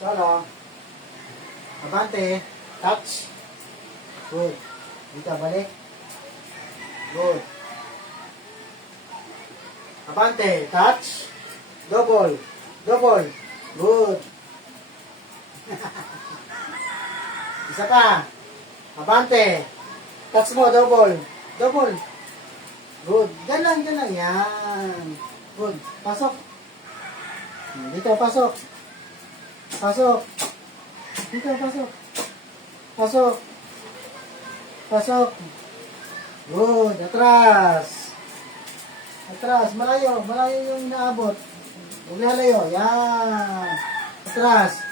Solo. Abante. Touch. Good. Dito, balik. Good. Abante. Touch. Double. Double. Good. Isa pa. Abante. Touch mo, double. Double. Good. Ganun, ganun. Yan. Good. Pasok. Dito, pasok. Pasok. Dito, pasok. Pasok. Pasok. Good. Atras. Atras. Malayo. Malayo yung inaabot. Huwag lalayo. Yan. Atras.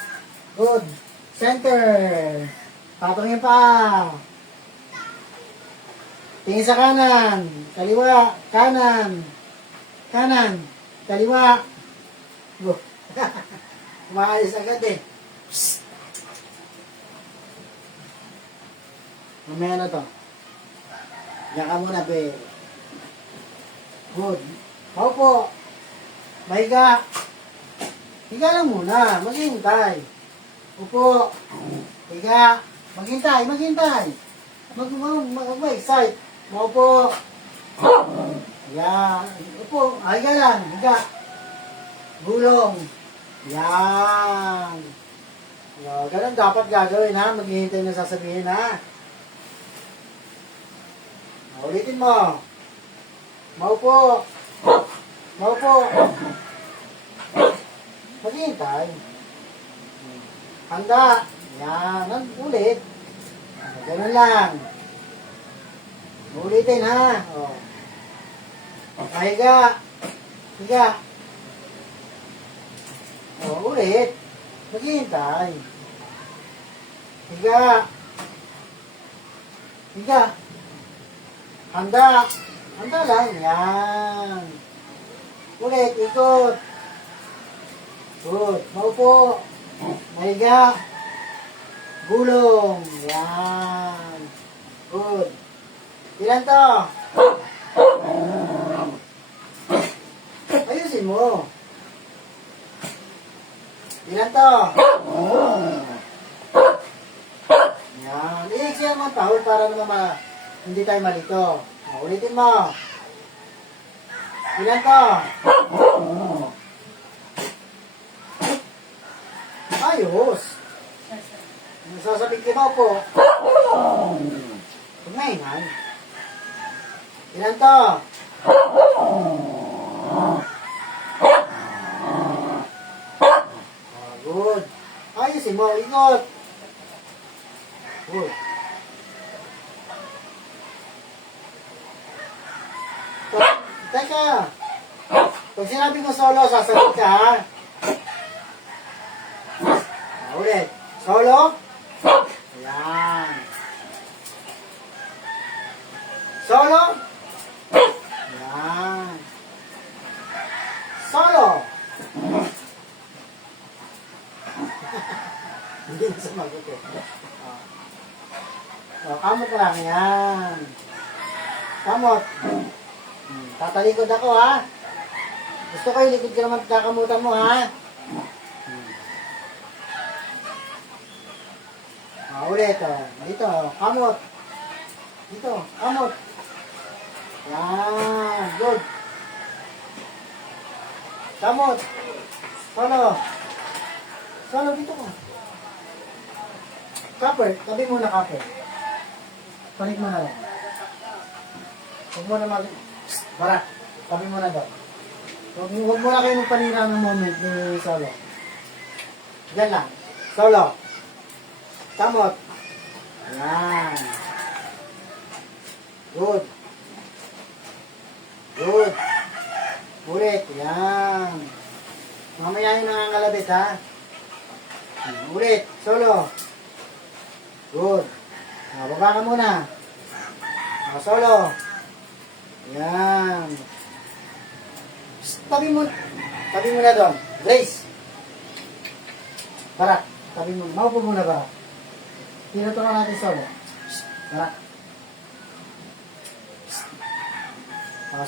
Good. Center. Patong yung paa. Tingin sa kanan. Kaliwa. Kanan. Kanan. Kaliwa. Maayos agad eh. Psst. Mamaya na to. Diyan ka muna, be. Good. Paupo. Mahiga. Higa lang muna. Maghihintay. Upo. Higa. Maghintay. Maghintay. Mag-excite. Maupo. Yan. Upo. Higa lang. Higa. Gulong. Yan. Ganun dapat gagawin ha. Maghihintay na sasabihin ha. Ulitin mo. Maupo. Maupo. Maghihintay. Handa. Yan. Ulit. Ganun lang. Ulitin ha. O. Higa. Higa. O, ulit. Maghihintay. Higa. Higa. Handa. Handa lang. Yan. Ulit. Ikot. Good. Maupo. Mahiga. Gulong. Yan. Good. Ilan to? Ayusin mo. Ilan to? Yan. Iiksiyan mo ang tawid para naman hindi tayo malito. Ulitin mo. Ilan to? Ayos. Nasasabing ko po. Pagmahingan. Ilan to? Good. Ayusin mo. Ikot. Good. Teka. Pag sinabi ko solo, sasagot ka ha. Ulit. Solo. Ayan. Solo. Ayan. Solo. Hindi na sumagot eh. Kamot lang. Ayan. Kamot. Tatalikod ako ha. Gusto ko yung likod ka naman kakamutan mo ha. Ulit o. Dito. Kamot. Dito. Kamot. Yan. Good. Kamot. Solo. Solo dito ka. Copper. Tabi mo na copper. Panik mo na lang. Huwag mo na Barak. Tabi mo na daw. Huwag mo na kayo magpanira ng moment ni Solo. Diyan lang. Solo. Kamot. Yan. Good. Good. Ulit. Yan. Mamaya yung nangangalabit ha. Ulit. Solo. Good. Baba ka muna. Solo. Yan. Tabi mo na doon. Grace. Barak. Tabi mo. Maupo muna Barak. Tinutukan natin solo. Barak.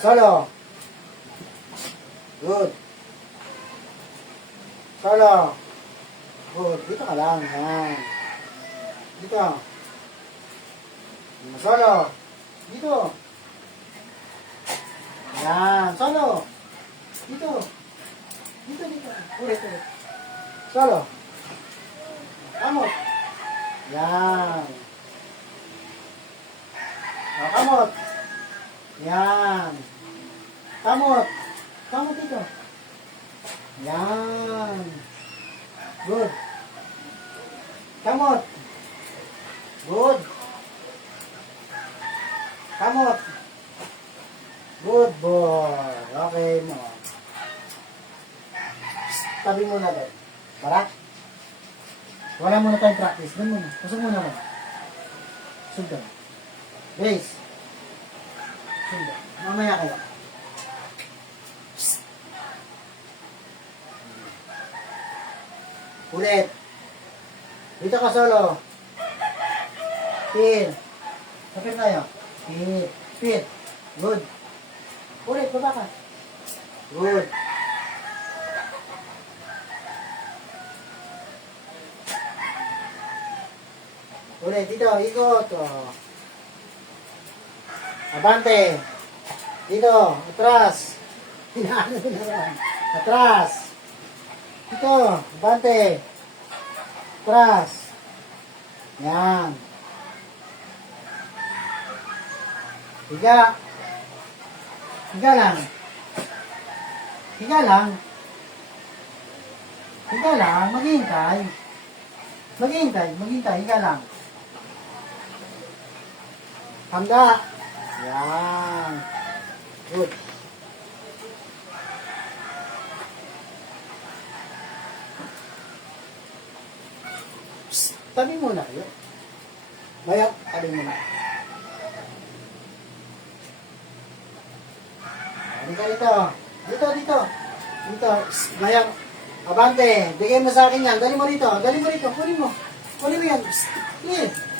Solo. Good. Solo. Good. Dito ka lang. Yan. Dito. Solo. Dito. Yan. Solo. Dito. Dito, dito. Ulit, ulit. Solo. Kamot. Yan. Kamot. Yan. Kamot. Kamot dito. Yan. Good. Kamot. Good. Kamot. Good boy. Okay mo. Tabi muna doon. Para? Wala muna tayong practice. Doon muna. Pusog muna mo. Sundan. Base. Sundan. Mamaya kayo. Ulit. Dito ka solo. Speed. Speed tayo. Speed. Speed. Good. Ulit. Baba ka. Good. Ulit. Dito. Ikot. Oh. Abante. Dito. Atras. Hinaano na naman. Atras. Dito. Abante. Atras. Yan. Higa. Higa lang. Higa lang. Higa lang. Maghihintay. Maghihintay. Maghihintay. Higa lang. Handa. Yan. Good. Psst. Tabi muna kayo. Bayak. Tabi muna. Dito, dito. Dito, dito. Dito. Bayak. Abante. Bigay mo sa akin yan. Dali mo rito. Dali mo rito. Kunin mo. Kunin mo yan. Psst. Please.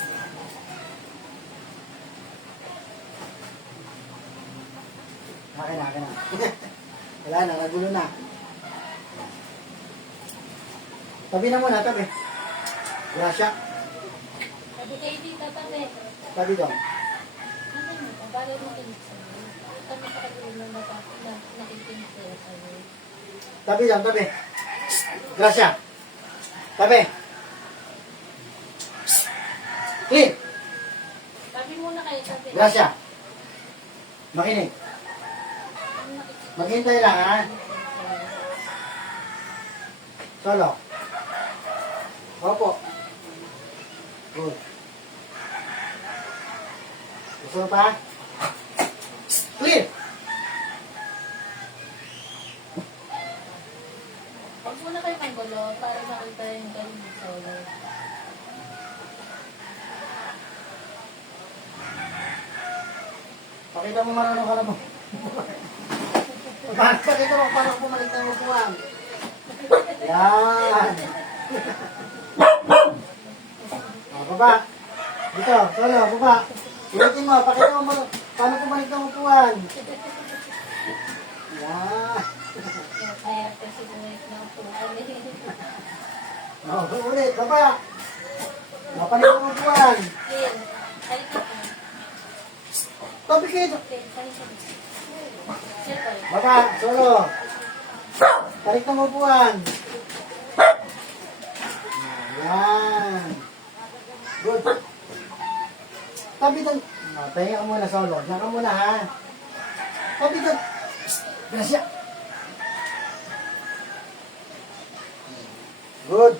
Akin na, akin na. Wala na, nagulo na. Tabi na muna, tabi. Grasya. Sabi kayo dito, tabi. Tabi daw. Ano mo, pabali mo kinig sa'yo. Kami sa kagulo na nakikinig sa'yo sa'yo. Tabi daw, tabi. Grasya. Tabi. Clean. Tabi muna kayo, tabi. Grasya. Makinig. Ano nakikinig Maghintay lang, ha? sa'yo? Solo. Opo. Good. Gusto mo pa? Clear. Huwag muna kayo manggulo para makita yung galing mo solo. Pakita mo marunong ka na mo. Pakita mo paano bumalik ng upuan. Yan. Baba. Dito, solo, baba. Ulitin mo, pakita mo paano bumalik ng upuan. Yan. Kaya kasi bumalik na po kami. Ulit, baba. Mapalik ng upuan. Clear. Halika po. Tabi kayo. Clear. Halika po. Circle. Baba, solo. Balik ng upuan. Yan. Good. Tabi doon. Tayo ka muna, solo. Diyan ka muna, ha? Tabi doon. Grasya. Good.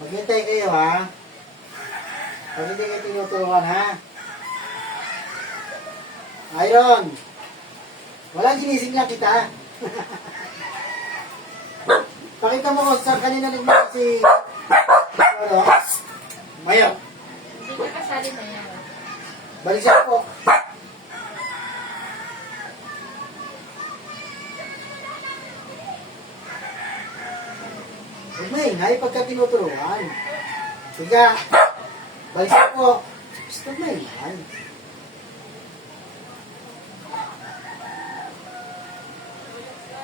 Maghintay kayo, ha? Pag hindi kayo tinuturuan, ha? Ayun. Walang sinisingla kita. Pakita mo ko sa kanina nagmula si... Ano? Mayo. Hindi ka kasali na yan. Balik siya po. Huwag na ingay pagka tinuturuan. Sige. Balik siya po. Huwag na ingay.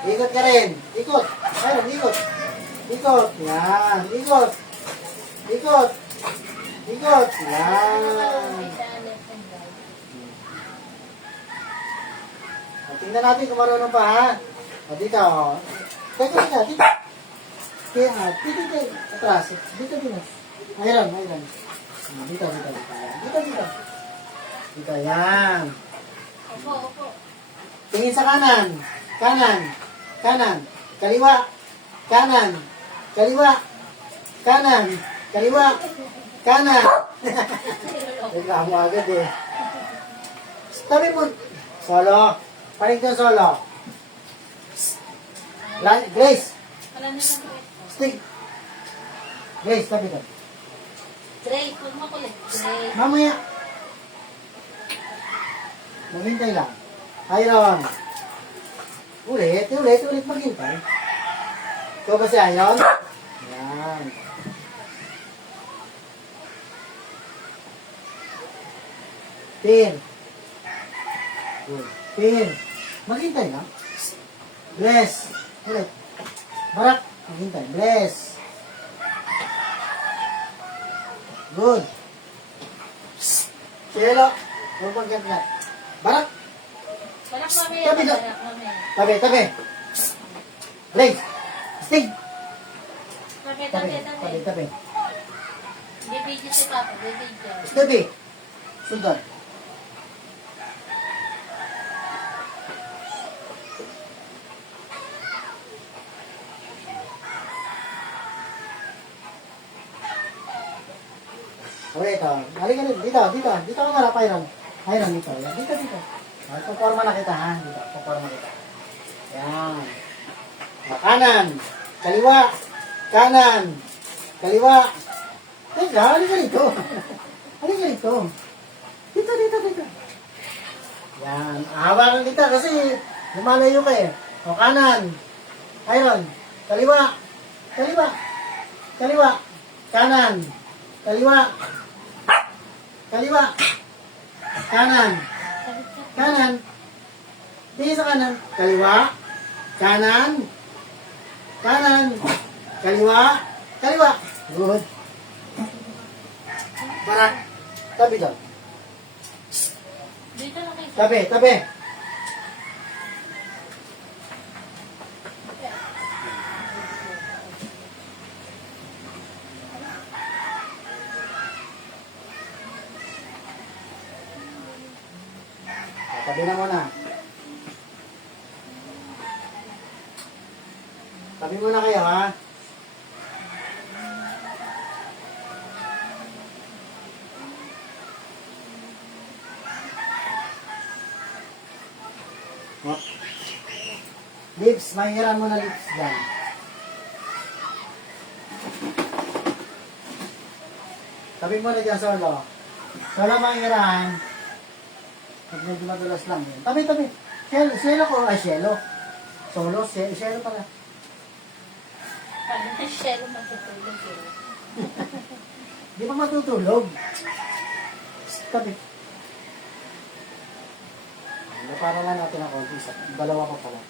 Ikot ka rin. Ikot. Ayun, ikot. Ikot. Yan. Ikot. Ikot. Ikot. Yan. O, tingnan natin kung marunong pa, ha? O, dito, o. Teka, dito. Kaya, dito. Atras. Dito. Ayun. Dito. Dito. Dito, yan. Opo. Tingin sa kanan. Kanan. Kaliwa. Kanan. Kaliwa. Kanan. Reklamo agad eh. Tabi mo. Solo. Paring ka solo. Grace. Alam niyo na po ito. Stick. Grace, tabi ka. Grace, huwag makulit. Grace. Mamaya. Maghintay lang. Ayun. Ulit maghintay. Ikaw ba si Ayon? Yan. Pin. Good. Pin. Maghintay lang. Bless. Ulit. Barak. Maghintay. Bless. Good. Cielo. Huwag magkat-gat. Barak. Balak mamaya. Tabi na. Balak mamaya. Tabi. Bless. Stig. Tabi. Tabi. Bibidyo si Papa. Bibidyo. Tabi. Sundan. Okay, ito. Halika rin. Dito. Dito ka marap, Iron. Dito. Yan. Dito. Puporma na kita, ha? Dito. Puporma kita. Yan. Kanan. Kaliwa. Kaliwa. Teka, halika rito. Dito. Yan. Hawakan kita kasi lumalayo ka eh. O, kanan. Iron. Kaliwa. Kanan. Kaliwa. Kanan. Tingin sa kanan. Kaliwa. Kanan. Kaliwa. Good. Barak. Tabi daw. Dito na kayo. Tabi. Tabi na muna. Tabi muna kayo, ha? Lips, mahiran mo na lips dyan. Tabi mo na dyan, Solo. Solo, mahiran. Pag medyo madulas lang yun. Tabi. Cielo ko, Cielo. Solo, Cielo pala. Paano na siya matutulog eh? Di pa matutulog. Tabi. Para lang natin ako. Dalawa ko pala.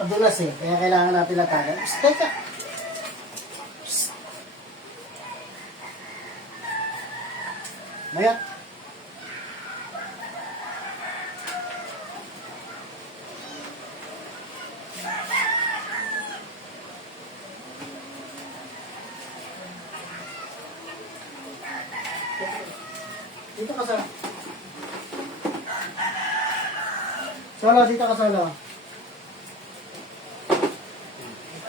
Madulas eh. Kaya kailangan natin latagan. Teka. Mayat. Dito ka sa... Solo, dito ka Solo.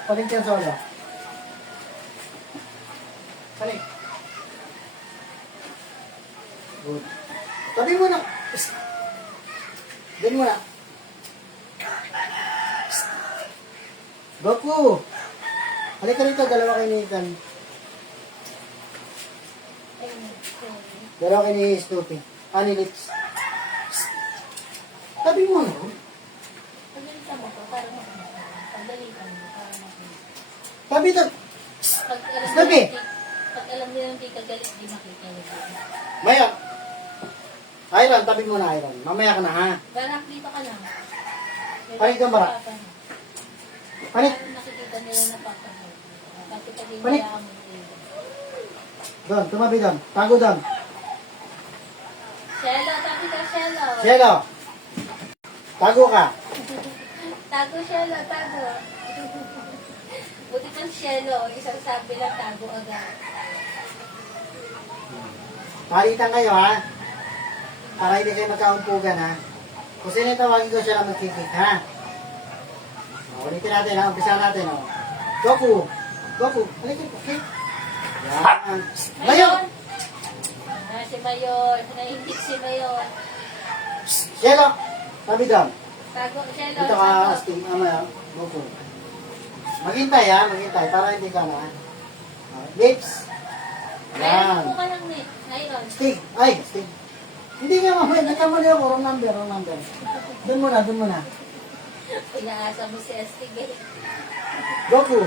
Paling ka Solo. Paling. Good. Tabi mo na. Diyan mo na. Goku! Halika rito, dalawa kayo ni Ethan. Dalawa kayo ni Snoopy. Ni Lips. Tabi mo na. Pagdalitan mo to, para makita. Pagdalitan mo, para makita. Tabi to. Pag alam Stop eh. pag alam nila hindi ka galit, di makikinig. Maya. Iron, tabi mo na, Iron. Mamaya ka na, ha? Barak, dito ka lang. Panik kang barak. Panik. Parang nakikita nila na papanood. Bakit ka din Panik. nila mo nila. Doon, tumabi doon. Tago doon. Shelo, tabi ka, Shelo. Cielo. Tago ka. Tago, Shelo, tago. Buti pang Shelo, isang sabi lang tago agad. Palitan kayo, ha? Para hindi kayo magkaumpugan, ha? Kung sino yung tawagin ko siya lang magkikik, ha? Ulitin natin, ha? Umpisa natin, ha? Goku! Goku! Ulitin ko, kick! Yan! Ngayon! Si Mayon. Nahindik si Mayon. Cielo! Tabi doon. Tago, Shelo, Dito ka, tago. Astig. Goku. Maghintay, ha? Maghintay. Para hindi ka na. Lips. Ngayon, Yan. po ka lang, Nick. Ngayon. Stig. Ay, Stig. Hindi nga mamaya. Nagkamali ako. Wrong number, wrong number. Doon muna, doon muna. Inaasa mo si Estig eh. Goku.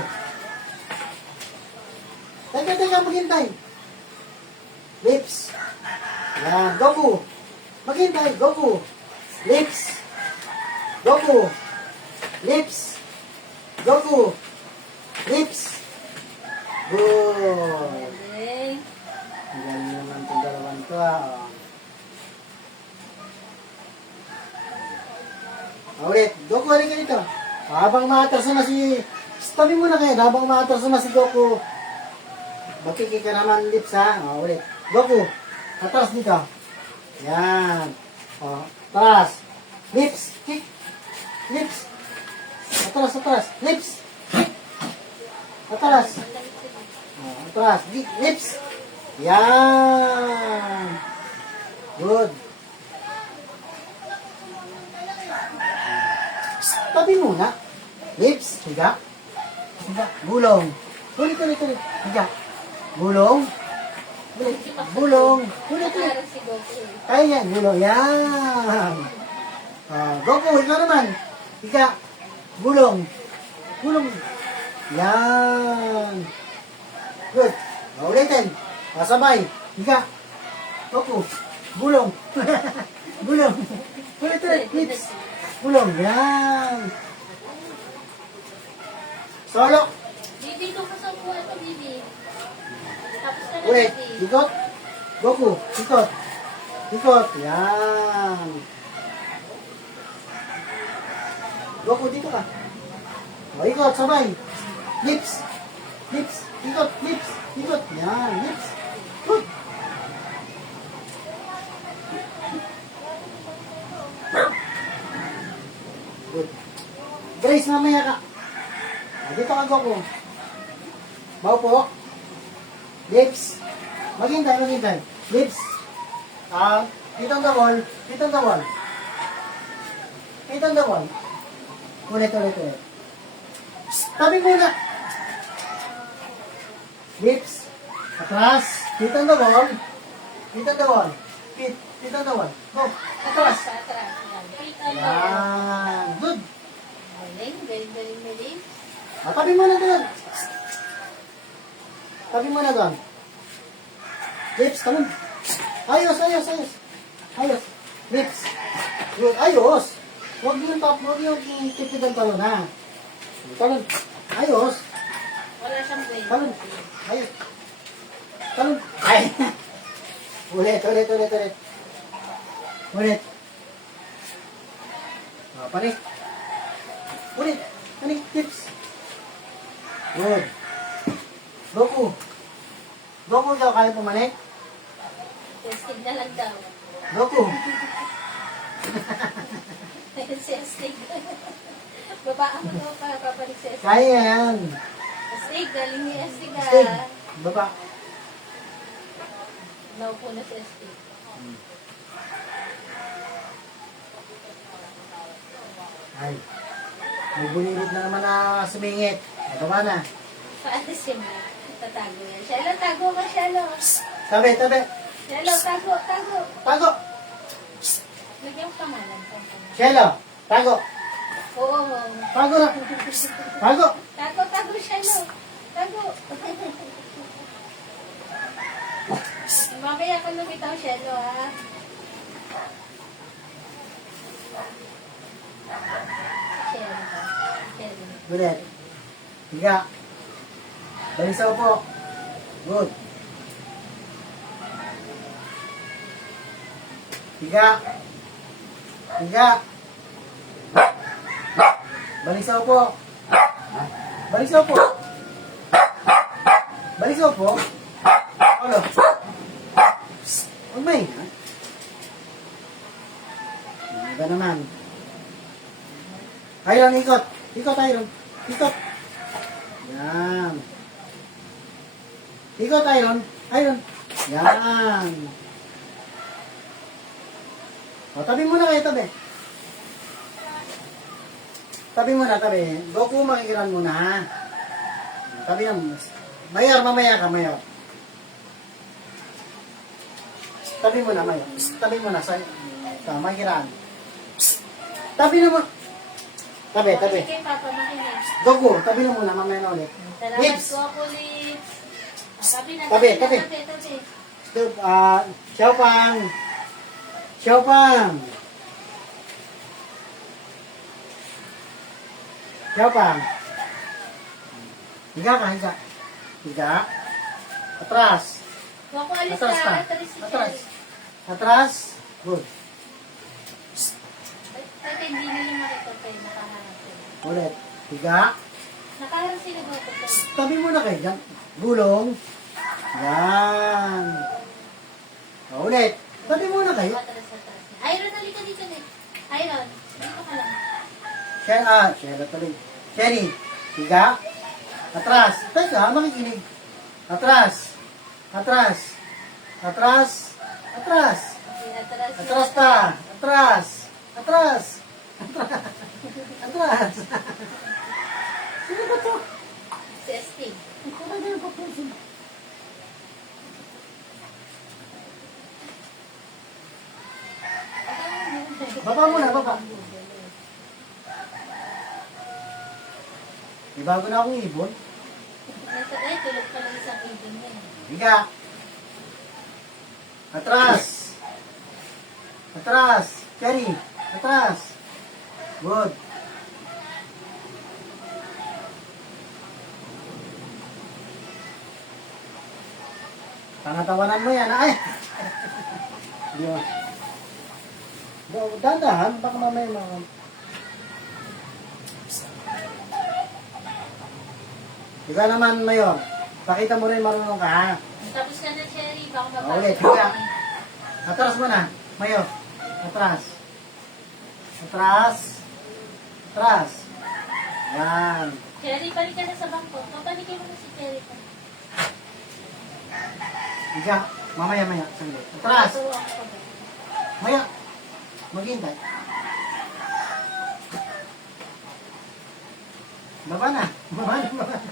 Teka, maghintay. Lips. Yan. Goku. Maghintay. Goku. Lips. Goku. Lips. Goku. Lips. Good. Galing. Ang galing naman itong dalawang to, ha. Ulit. Goku, halika dito. Habang maatraso na si... Tabi mo na kayo. Habang maatraso na si Goku. Bakiki ka naman, lips, ha. Ulit. Goku. Atras dito. Yan. Atras. Lips. Kick. Lips. Atras. Lips. Kick. Atras. Atras. Lips. Yan. Good. Tabi muna. Lips. Higa. Gulong. Ulit. Higa. Gulong. Gulong. Ulit. Parang si Goku eh. Kaya yan. Gulong. Yan. Goku, ikaw naman. Higa. Gulong. Yan. Good. Ulitin. Sabay. Higa. Goku. Gulong. Gulong. Ulit. Lips. Gulong. Yan. Solo. Bibi, doon ka sa buwan mo, Bibi. Tapos ka na, Ulit. Bibi. Ikot. Goku. Ikot. Yan. Goku, dito ka. Ikot. Sabay. Lips. Ikot. Ikot. Yan. Lips. Good. Good. Grace, mamaya ka. Dito ka, Goku. Maupo. Lips. Maghintay. Lips. Pitong the wall. Ulit. Tabi muna. Lips. Atras. Pitong the wall. Pitong the wall. Go. Atras. Sa atras. Yan. Pita mo. Yan. Good. Galing. Tabi muna doon. Lips, talon. Ayos. Lips. Good. Ayos. Huwag yung tipid ang talon, ha. Talon. Ayos. Wala siyang brain. Talon. Ayos. Talon. Ay. Ulit. Panik. Ulit. Panik. Lips. Good. Goku, daw kaya pumanik? Estig na lang daw. Goku. Ayun si Estig. Babaan mo daw para papalik si Estig. Kaya yan. Estig, galing ni Estig Stig. ah. Baba. Naupo na si Estig. Ay. May bulilit na naman na sumingit. Baba na. Paano si Mo? Tatago yan. Shelo, tago ka, Shelo. Tabi. Shelo, tago. Tago. Lagyan ko pangalan. Cielo. Tago. Oo. Tago na. Tago. Tago, Shelo. Tago. Mamaya ka lumitaw, Shelo, ha? Shelo ba? Shelo. Ulit. Higa. Balisaw po. Good. Higa. Higa. Balisaw po. Balisaw po. Balisaw po. Ano? Huwag may. Higa naman. Iron, ikot. Ikot, Iron. Ikot. Yan. Ikot, Iron. Iron. Yan. O, tabi muna kayo, tabi. Tabi muna, tabi. Goku, makikiran muna, ha? Tabi na muna. Mayor, mamaya ka, Mayor. Tabi muna, Mayor. Tabi muna, sa makikiran. Tabi na muna. Tabi, tabi. Sige, Papa, makinig. Goku, tabi na muna, mamaya na ulit. Salamat Lips. po, Kulit. Tabi na, Tabi, tabi tabi. na, tabi. Stop, Xiaopang. Xiaopang. Xiaopang. Higa ka, higa. Higa. Atras. Huwag ko alis Atras ka. ka. Atras si Atras. Shelo. Atras. Good. At hindi nila makita tayo nakaharap sila. Ulit. Higa. Nakaharap sila doon ko tayo. Tabi muna kayo dyan. Gulong. Yan. O, ulit. Tabi muna kayo. Atras. Iron, halika dito, Nick. Iron, dito ka lang. Share tuloy. Sherry. Higa. Atras. Teka, makikinig. Atras. Atras. Atras. Atras. Atras. Atras pa. Atras. Atras. Atras. Sino ba to? Si Steve. Ano na yung papusin? Baba muna, baba. May bago na akong ibon. Ay, tulog pa lang isang ibon niya. Higa. Atras. Atras. Cherry. Atras. Good. Pangatawanan mo yan. Ay! Yun. Dandahan. Baka mamaya mga... Ikaw naman, Mayor. Pakita mo rin marunong ka, ha? Tapos ka na, Cherry. Baka Ulit, mapasok. higa. Atras mo na, Mayor. Atras. Atras. Atras. Yan. Cherry, balik ka na sa bangko. Pabalikin mo na si Cherry. Higa. Mamaya, maya. Sandali. Atras. Turuan ko ba? Maya. Maghintay. Baba na. Baba na, baba na.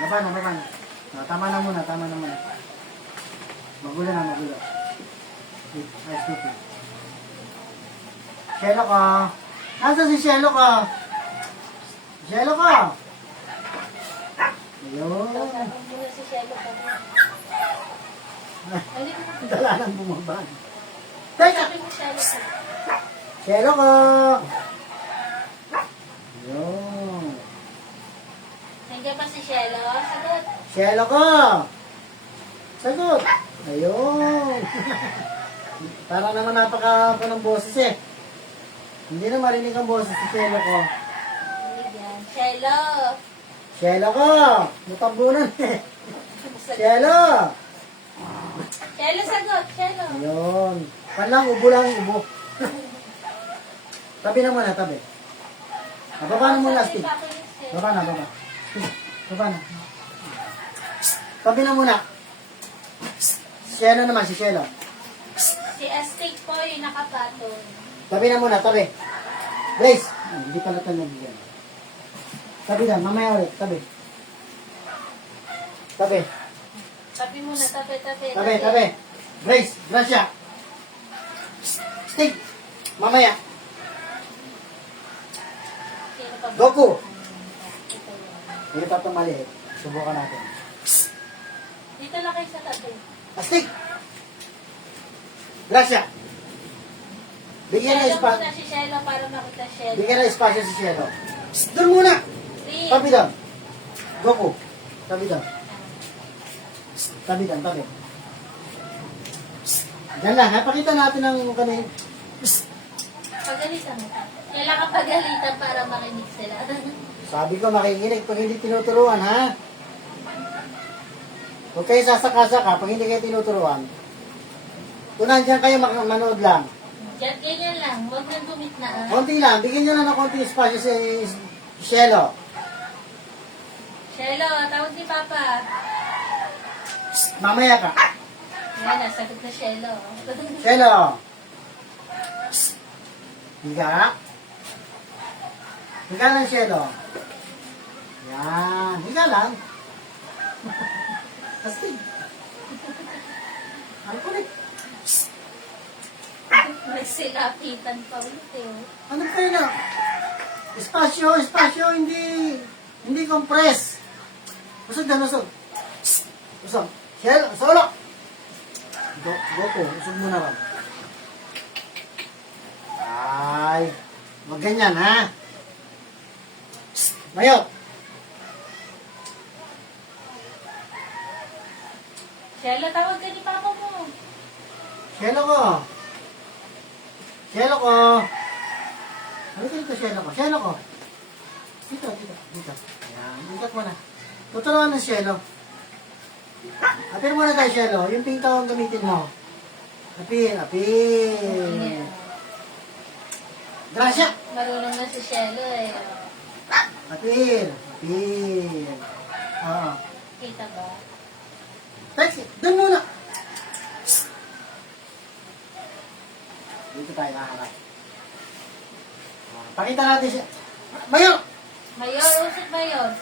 Baba na, baba na. Tama na muna, tama na muna. Magulo na, magulo. Ay, stupid. Shelo ka. Nasa si Shelo ka? Shelo ka. Ayun. Tapos muna si Shelo pa rin. Balik mo. Dala lang bumaba. Teka! Sabi mo Shelo pa. Shelo ka. Ayun. Nandiyan pa si Shelo. Sagot. Shelo ka. Sagot. Ayun. Para naman napaka ng boses eh. Hindi na marinig ang boses si Shelo ko. Hindi yan. Shelo. Shelo ka. Mutabunan eh. Shelo. Shelo, sagot. Shelo. Ayun. Panlang, ubo lang, ubo. Tabi na muna, tabi. Baba na muna, Steve. Baba na, baba. Baba na. Tabi na muna. Shelo naman, si Shelo. Si Aztec po yung nakapatol. Tabi na muna, tabi. Grace. Hindi pala tayo nabigyan. Tabi na, mamaya ulit, tabi. Tabi. Tabi muna, tabi. Tabi, tabi. Grace, Gracia. Stick. Mamaya. Sino pa ba? Goku. Ito ito maliit. Subukan natin. Dito na kayo sa tabi. Astig! Gracia! Bigyan na Shelo espasyo. muna si Shelo para makita Shelo. Bigyan na espasyo si Cielo. Doon muna! Three. Tabi doon. Goku. Tabi doon. Tabi doon, tabi. Diyan lang, ha? Pakita natin ang kami. Pagalitan mo. Kailangan pagalitan para makinig sila. Sabi ko, makikinig pag hindi tinuturuan, ha? Huwag kayo sasaka-saka pag hindi kayo tinuturuan. Kung nandiyan kayo, manood lang. Diyan, ganyan lang. Huwag nang dumit na. Konti lang, bigyan nyo lang ng konti espasyo si Cielo. Shelo, tawag ni Papa. Mamaya ka. Yan, nasagot na Shelo. Cielo. Higa. Higa lang, Cielo. Yan. Higa lang. Astig. Ano kulit? Nagsilapitan pa ulit eh. Ano kayo na? Espasyo, hindi compress. Usog na, usog. Usog. Cielo, solo. Goku, usog mo naman. Ay, wag ganyan, ha? Mayo. Shelo, tawag ka ni Papa mo. Cielo ko. Cielo ko. Ano dito, Cielo ko? Cielo ko. Dito. Ayan, ikat mo na. Tuturuan ng Cielo. Apir muna tayo, Cielo. Yung pintaw ang gamitin mo. Apir. Gracia. Marunong na si Shelo eh. Apir. Oo. Kita ba? Taxi, doon muna. Dito tayo haharap. Pakita natin siya. Mayor! Mayor, usit Mayor.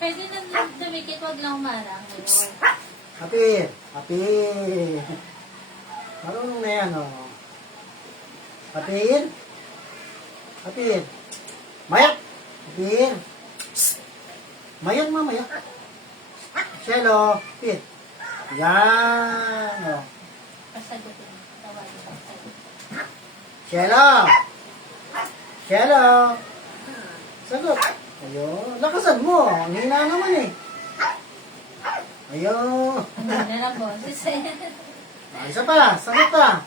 Pwede na dumikit, wag lang umarang. Mayor. Apir. Marunong na yan, oh. Apir. Mayor! Apir. Mayor, mamaya. Cielo. Apir. Yan, oh. Pasagutin. Tawagin. Pasagutin. Cielo. Sagot. Ayun. Lakasan mo. Ang hina naman eh. Ayun. Ano na lang boses eh. Isa pa. Sagot pa.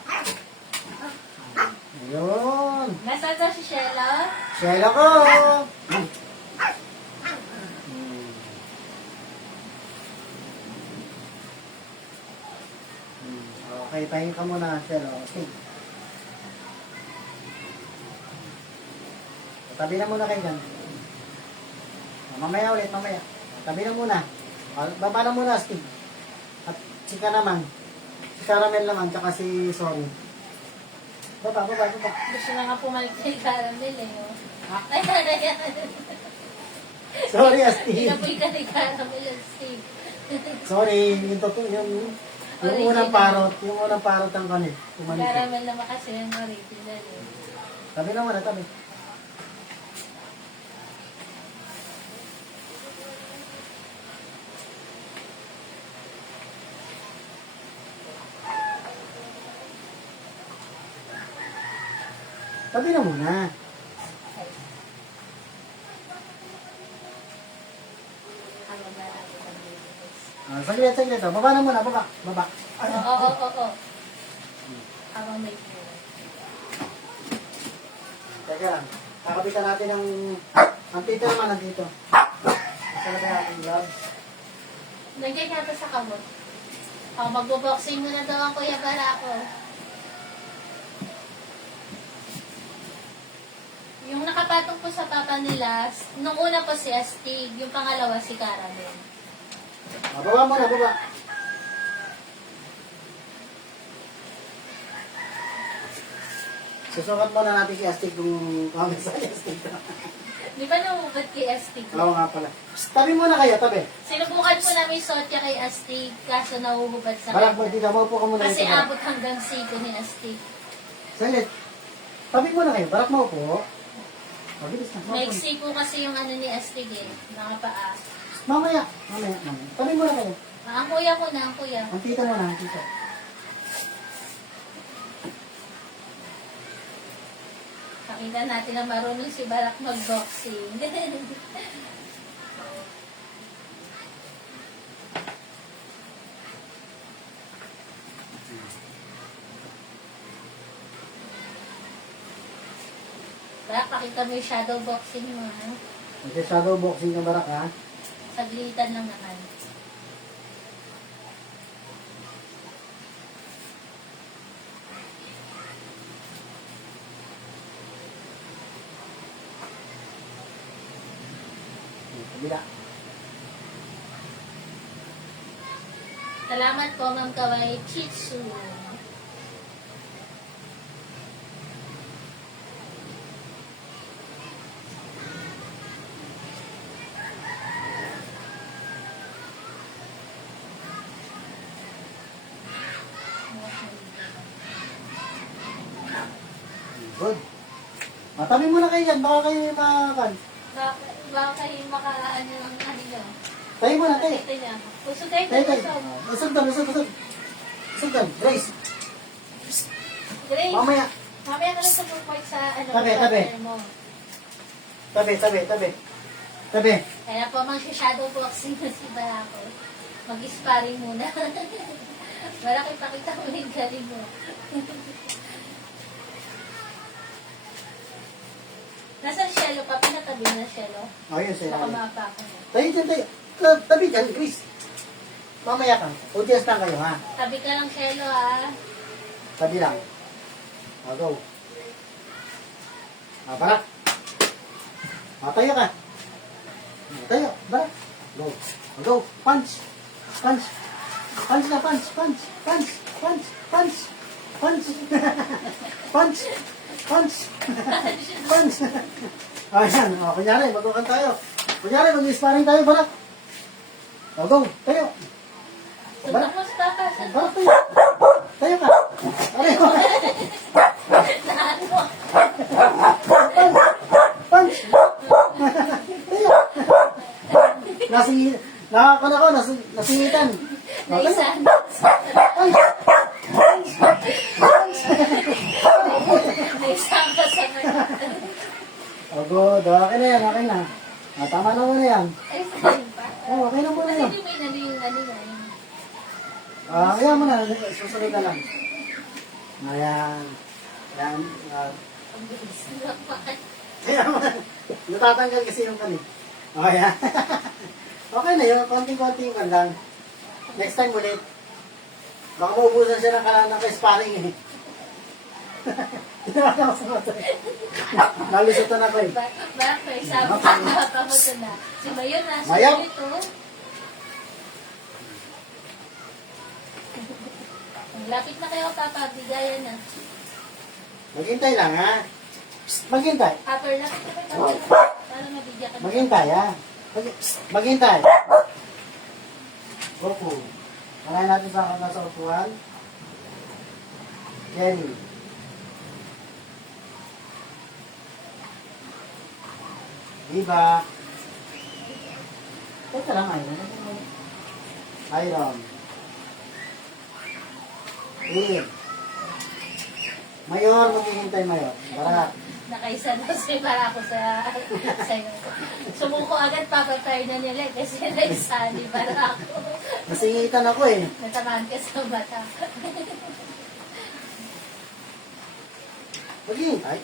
Ayun. Nasaan daw si Shelo? Cielo ko. Okay, pahinga ka muna, Cielo. Okay. Tabi na muna kayo dyan. Mamaya ulit, mamaya. Tabi na muna. Baba na muna, Steve. At si ka naman. Si Caramel naman, tsaka si Sorry. Baba. Gusto na nga pumalit kay Caramel eh. Oh. Ay, Sorry, Steve. Inapoy ka ni Caramel, Steve. Sorry, yung unang parot. Yung unang parot ang kanil. Caramel naman kasi yung original eh. Tabi na muna, tabi. Tabi na muna. Ano ba natin ang business? Saglit. Baba na muna, baba. Oo. Habang may buhay. Teka lang. Kakabitan natin ang tito naman nandito. Ito na kaya ating gloves. Nandiyan yata sa kamot. Magbo-boxing muna daw ang Kuya Barako. Yung nakapatong po sa papa nila, nung una po si Astig, yung pangalawa si Caramel. Baba muna, baba. Susukat muna natin si Astig kung kami sa Astig. Di ba namubad kay Astig? Oo nga pala. Tabi muna kayo, tabi. Sinubukan po namin sotya kay Astig, kaso nahuhubad sa Balak mo, kanya. dito, maupo ka muna. Kasi dito, Balak. abot hanggang siko ni Astig. Saglit. Tabi muna kayo, balak mo po. Mabilis na. Maiksi po kasi yung ano ni Astrid eh. Nakapaa. Mamaya. Tabi mo na kayo. Ang kuya ko na, ang kuya. Ang tita mo na, ang tita. Pakita natin na marunong si Barak mag-boxing. Barak, pakita mo yung shadow boxing mo, ha? Shadow boxing ng Barak, ha? Saglitan lang naman. Kabila. Salamat po, Ma'am Kawai Chitsu. Good. Matabi mo na kayo dyan, baka kayo yung makakan. Baka kayo makaano ng kanila. Tayo mo na, tayo. Pakita niya. Puso tayo, Tayo, tayo. puso. Usog doon. Grace. Grace, Mamaya. mamaya ka lang sa point sa ano, Tabi. partner mo. Tabi. Kaya po shadow boxing na si Barako. Mag-sparring muna. Barako, ipakita mo yung galing mo. Nasaan Shelo pa? Pinatabi na Shelo. O, yun sa'yo. Baka mapa ko. Tayo dyan, tayo. Tabi dyan, Grace. Mamaya ka. Audience lang kayo, ha? Tabi ka lang Shelo, ha? Tabi lang. O, go. Barak. Tayo ka. Tayo, Barak. Go. Go. Punch. Punch na, punch. Punch. Ayan. O, kunyari, magkukan tayo. Kunyari, mag-sparring tayo, Barak. O, go. Tayo. Suntok mo sa tapas. Barak, tayo. Tayo ka. Aray mo. Naan mo. Punch. Tayo. Nasingitan. O, tayo. Naisan. Naisan ka sa mga. O, good. Okay na yan, okay na. Tama na muna yan. Ay, sabihin pa. Okay na muna Kasi yan. hindi may naling ano na yun. Kaya mo na, susunod na lang. Ayan. Ayan. Ang bilis na pa. Kaya mo na. Natatanggal kasi yung kanin. Ayan. Okay na yun. Konting-konting man lang. Next time ulit. Baka maubusan siya ng ka-sparring eh. Tinawag ako sa mata. Nalusutan ako eh. Bakit? Sabi ko na pamuto na. Si Mayo na. Si Mayo? Mayo to. Lapit na kayo, Papa. Bigayan na. Maghintay lang ha. Psst, maghintay. Upper, lapit na kayo, Papa. Para mabigyan ka. Maghintay ha. Maghintay. Goku. Marahin natin sa nasa upuan. Jenny. Diba? Teka lang, Iron. Mayor, maghihintay Mayor. Barak. Nakaisa na si Barako sa sa'yo. Sumuko agad, papatay na nila kasi naisa ni Barako. Nasingitan ako eh. Natamaan ka sa bata. Maghihintay.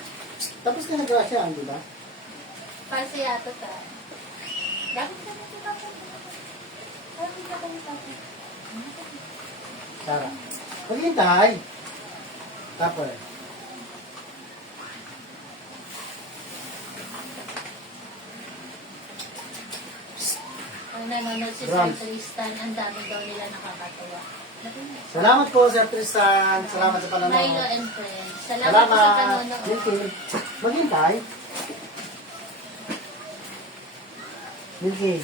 Tapos na nagrasya, di ba? Kasi yato ka. Dapat ka na sila po. Dapat ka na sila. Sarah. Maghihintay. Tapos. Ang nanonood si Sir Drums. Tristan, ang dami daw nila nakakatawa. Salamat po, Sir Tristan. Salamat sa Milo panonood. and friends. Salamat po sa Salamat. panonood. Milky. Maghintay. Milky.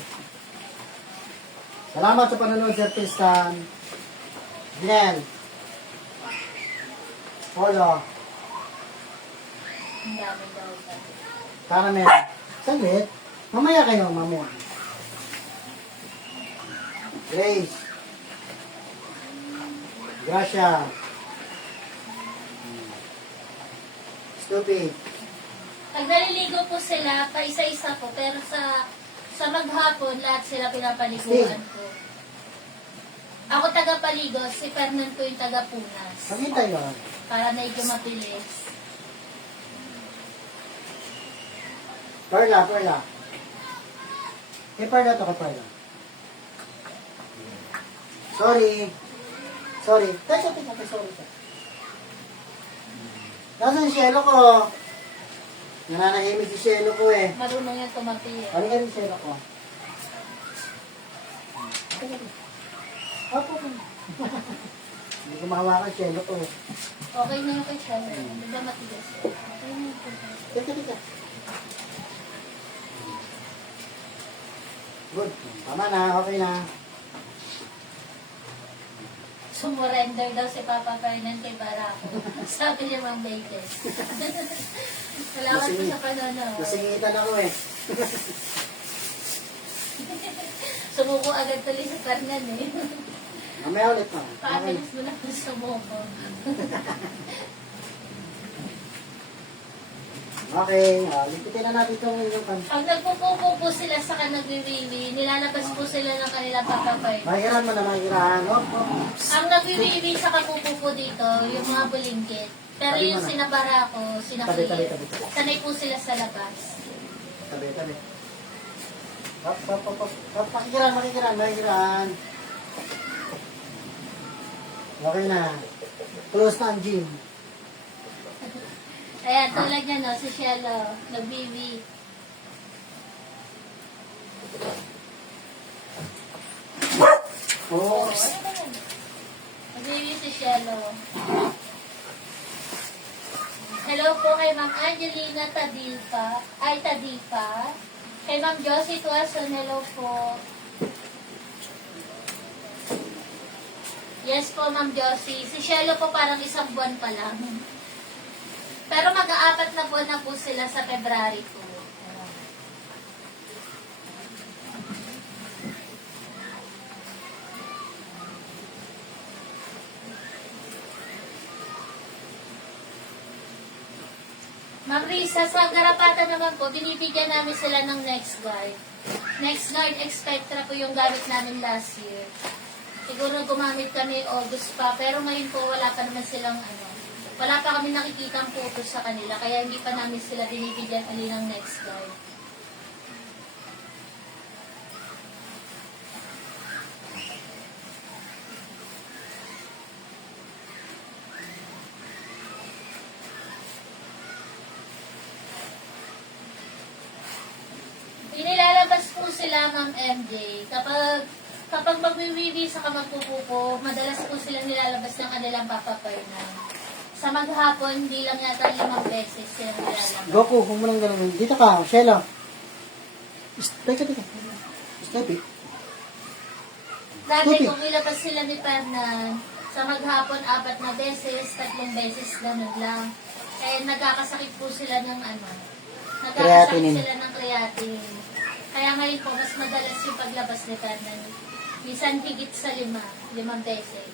Salamat sa panonood, Sir Tristan. Glenn. Polo. Ang dami daw. Caramel. Saglit. Mamaya kayo, mamaya. Grace. Gracia. Stupid. Pag naliligo po sila, pa isa-isa po, pero sa maghapon, lahat sila pinapaliguan ko. Ako taga-paligo, si Fernan po yung taga-punas. Pagintay ka. Para medyo mabilis. Perla. Kay Perla to, kay Perla. Sorry. Teka, sorry. Nasaan si Shelo ko? Nananahimik si Shelo ko eh. Marunong yan tumapi eh. Ano ka rin Shelo ko? Opo. Hindi ko mahawakan Shelo ko. Okay na yung kay Shelo. Di ba matigas? Okay na yung kay Shelo. Teka. Good. Tama na, okay na. Sumurrender daw si Papa Fernan kay Barako. Sabi niya Mang Baites. Salamat po sa panonood. Nasingitan ako eh. Sumuko agad tuloy si Fernan eh. Mamaya ulit pa. Okay. Pabilis mo na po sumuko. Okay. Lipitin na natin itong inyong kan. Pag nagpupupo po sila sa nagwiwiwi, nilalabas po sila ng kanilang Papa Fernan. Mahiran mo na, mahirahan. Ang nagwiwiwi sa kapupupo dito, yung mga bulingkit. Pero Tabi yung mo na. sinabarako, sinakit. Tabi. Sanay po sila sa labas. Tabi. Hop. Makikiran. Okay na. Close na ang gym. Ayan, tulad niya no, si Shelo, nagwiwi. Oo. Ano ba yan? Nagwiwi si Shelo. Hello po kay Ma'am Angelina Tadipa. Kay Ma'am Josie Tuason, hello po. Yes po, Ma'am Josie. Si Shelo po parang isang buwan pa lang. Pero mag-aapat na buwan na po sila sa February po. Ma'am Risa, sa garapatan naman po, binibigyan namin sila ng Next Guard. Next Guard Expectra po yung gamit namin last year. Siguro gumamit kami August pa, pero ngayon po wala pa naman silang wala pa kami nakikitang photos sa kanila, kaya hindi pa namin sila binibigyan ulit ng Next Guard. Inilalabas po sila, Ma'am MJ. Kapag magwiwiwi sa kamagpupupo, madalas po sila nilalabas ng kanilang Papa Fernan. Sa maghapon, hindi lang yata 5 beses sila nilalabas. Goku, huwag mo nang ganun. Dito ka, Shelo. Teka. Step it. Dati Stupid. kung ilabas sila ni Fernan, sa maghapon 4 na beses, 3 beses, ganun lang. Kaya nagkakasakit po sila ng nagkakasakit Creatinine. sila ng creatinine. Kaya ngayon po, mas madalas yung paglabas ni Fernan. Minsan higit sa 5 beses.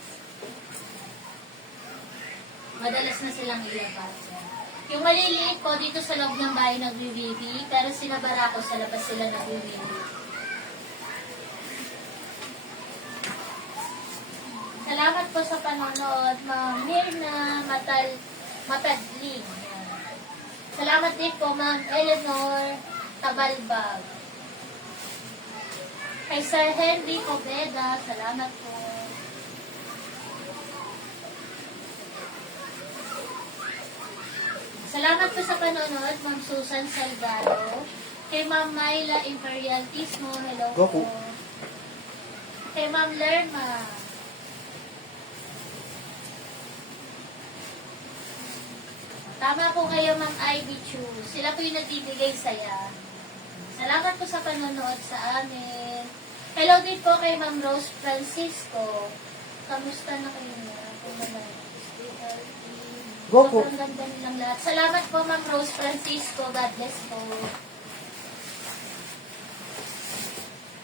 Madalas na silang ilabas. Yung maliliit po dito sa loob ng bahay nagwiwiwi, pero sinabara ko sa labas sila nagwiwiwi. Salamat po sa panonood, Ma'am Mirna Matadling. Salamat din po, Ma'am Eleanor Tabalbag. Kay Sir Henry Coveda, salamat po. Salamat po sa panonood, Ma'am Susan Salgado. Kay Ma'am Myla Imperialtismo, hello Goku. po. Kay Ma'am Lerma. Tama po kayo, Ma'am Ivy Chu. Sila po yung nagbibigay saya. Salamat po sa panonood sa amin. Hello din po kay Ma'am Rose Francisco. Kamusta na kayo na? Go po. Sobrang ganda nilang lahat. Salamat po, Ma'am Rose Francisco. God bless po.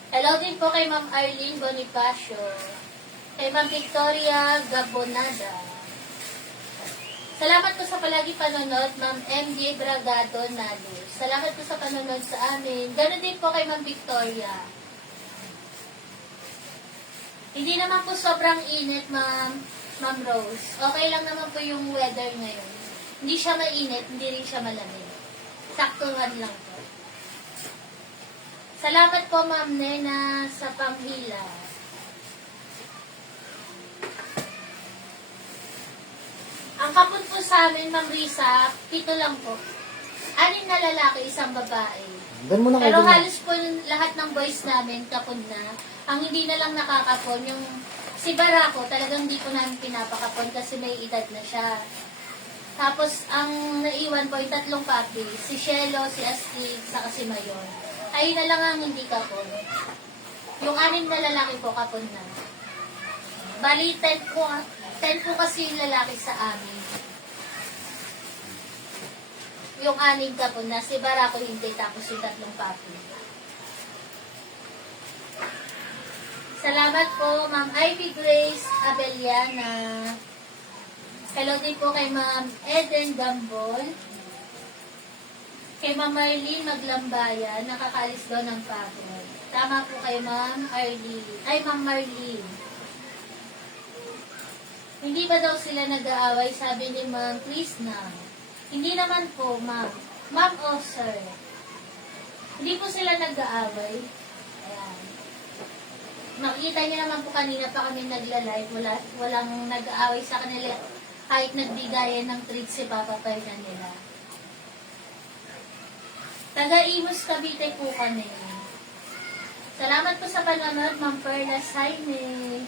Hello din po kay Ma'am Arlene Bonifacio. Kay Ma'am Victoria Gabonada. Salamat po sa palagi panonood, Ma'am MJ Bragado Nalo. Salamat po sa panonood sa amin. Ganon din po kay Ma'am Victoria. Hindi naman po sobrang init, Ma'am Rose. Okay lang naman po yung weather ngayon. Hindi siya mainit, hindi rin siya malamig. Saktuhan lang po. Salamat po, Ma'am Nena, sa panghila. Ang kapon po sa amin, Ma'am Risa, 7 lang po. 6 na lalaki, 1 babae. Doon muna kayo. Pero halos po lahat ng boys namin kapon na. Ang hindi na lang nakakapon, yung si Barako, talagang hindi po namin pinapakapon kasi may edad na siya. Tapos, ang naiwan po yung 3 papi, si Shelo, si Astig, saka si Mayon. Ayun na lang ang hindi kapon. Yung 6 na lalaki po kapon na. Bali, 10 po kasi yung lalaki sa amin. Yung 6 kapon na, si Barako hindi, tapos yung 3 papi. Salamat po, Ma'am Ivy Grace Abeliana. Hello din po kay Ma'am Eden Gambol. Kay Ma'am Marlene Maglambayan, nakakaalis daw ng pagod. Tama po kay Ma'am Arlene. Ay, Ma'am Marlene. Hindi ba daw sila nag-aaway? Sabi ni Ma'am Krishna. Hindi naman po, Ma'am. Ma'am o Sir. Hindi po sila nag-aaway. Ayan. Nakita niyo naman po kanina pa kami nagla-live. Walang nag-aaway sa kanila. Kahit nagbigayan ng treat si Papa Perna nila. Taga-Imus Cavite po kami. Salamat po sa panonood, Ma'am Perla Saime.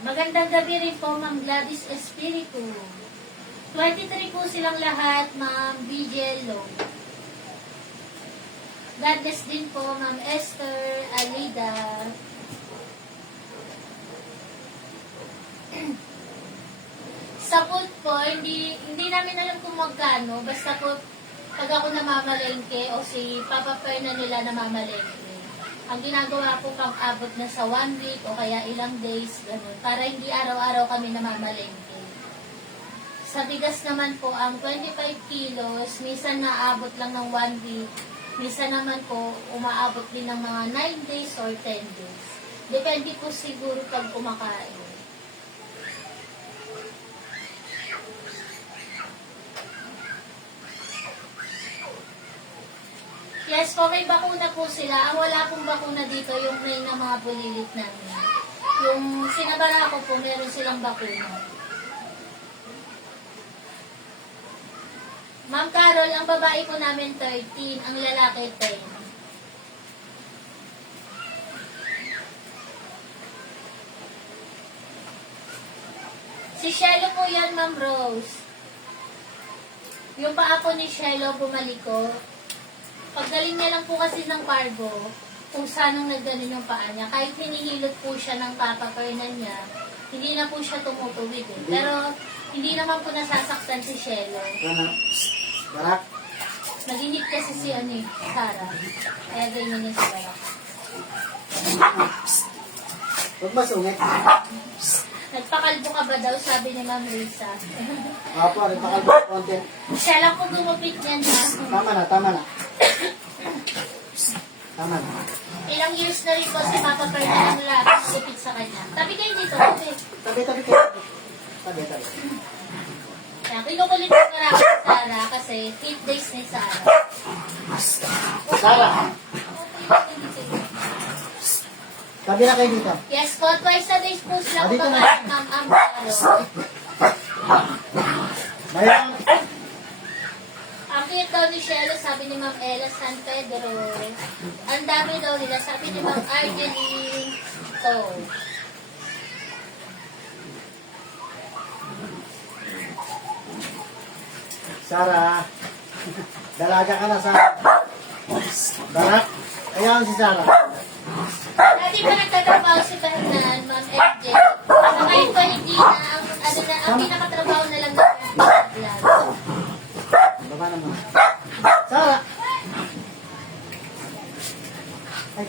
Magandang gabi rin po, Ma'am Gladys Espiritu. 23 po silang lahat, Ma'am Bigello. God bless din po, Ma'am Esther Alida. Sa food po, hindi namin alam kung magkano. Basta po, pag ako namamalengke o si Papa Perna nila namamalengke, ang ginagawa po pang abot na sa 1 week o kaya ilang days, ganun, para hindi araw-araw kami namamalengke. Sa bigas naman po, ang 25 kilos, minsan naabot lang ng 1 week, minsan naman po, umaabot din ng mga 9 days or 10 days. Depende po siguro pag kumakain. Yes po, may bakuna po sila. Ang wala pong bakuna dito, yung plain na mga bulilit namin. Yung sinabara ko po, meron silang bakuna. Ma'am Carol, ang babae po namin 13, ang lalaki 10. Si Shelo po yan, Ma'am Rose. Yung paa po ni Shelo bumaliko. Pagdaling niya lang po kasi ng cargo, kung saan nagdanin yung paa niya, kahit hinihilot po siya ng papapernan niya, hindi na po siya tumutuwid eh. Pero, hindi naman po nasasaktan si Shelo. Barak. Naginip kasi si Sarah. Kaya ganyan niya si Barak. Huwag masungit. Nagpakalbo ka ba daw, sabi ni Ma'am Risa. Apo, nagpakalbo konti. Siya lang po gumupit niyan na. Tama na, tama na. Tama na. Ilang years na rin po si Papa Ferdinand Lopez gumupit sa kanya. Tabi kayo dito. Okay. Tabi kayo. Tabi. Kaya kinukulit ko marami si Sarah kasi 8 days ni Sarah. Sarah, tabi na kayo dito. Yes po, twice a day po sila Dito na. kumakain, Ma'am Amparo. Mayroon. Ang cute daw ni Shelo, sabi ni Ma'am Ella San Pedro. Ang dami daw nila, sabi ni Ma'am Argeline. Oh. Sarah, dalaga ka na, Sarah. Barak, ayan si Sarah. hindi pa nagtatrabaho si Fernan, Ma'am MJ. Sa ngayon pa hindi na, ang pinakatrabaho na lang natin. Baba naman. Sara! Ay.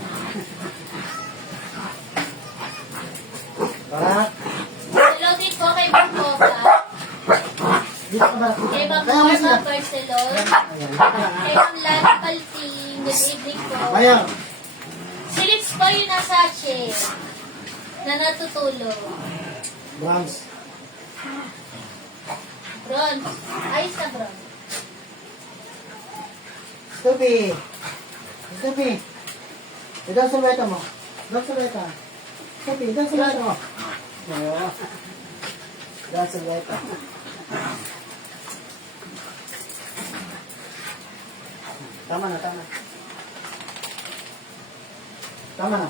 Barak! Hello din po kay Ma'am Boba, Dito ka barak. kay Ma'am Kaya mo sila. Norma Barcelon, Ayan, dito ka lang. kay Ma'am Lani Palting, good evening po. Mayang! Si Lips po yung nasa chair na natutulog. Brahms. Bronze. Ayos na bronze. Stupi! Stupi! Ito sa beta mo. Ito sa beta. Stupi, ito sa beta mo. Oo. Ito sa beta. Tama na, tama. Tama na.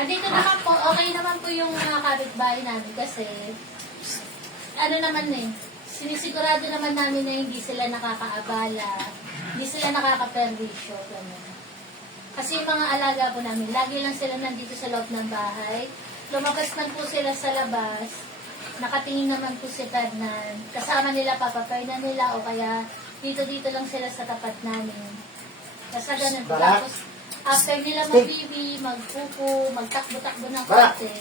Dito naman po, okay naman po yung mga kapitbahay namin kasi ano naman sinisigurado naman namin na hindi sila nakakaabala, hindi sila nakakaperwisyo, gano'n. Kasi yung mga alaga po namin, lagi lang sila nandito sa loob ng bahay. Lumabas man po sila sa labas, nakatingin naman po si Ferdinand, kasama nila, papapay na nila, o kaya dito lang sila sa tapat namin. Kasi ganun po. Barak. Tapos, after nila magbibi, magpupo, magtakbo-takbo ng Barak. konti,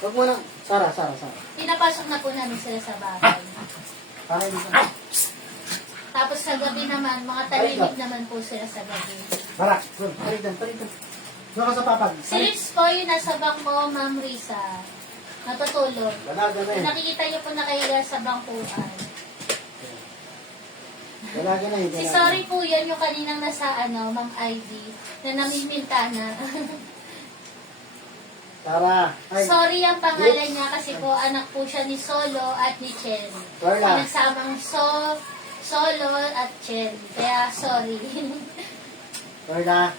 Huwag mo na. Sara. pinapasok na po namin sila sa bahay. Para dito. Tapos sa gabi naman, mga talimig naman po sila sa gabi. Barak. Paritan. Doon ka sa papag. Si Lips po yung nasa bangko, Ma'am Risa. Natutulog. Dalaga na yun. Nakikita niyo po nakahiga sa bangkuan. Dalaga na yun. Si Sorry po yan yung kaninang nasa Ma'am Ivy, na namiminta na. Tara. Ay. Sorry ang pangalan niya kasi po anak po siya ni Solo at ni Cherry. Carla. Nagsamang Solo at Cherry. Kaya sorry. Carla.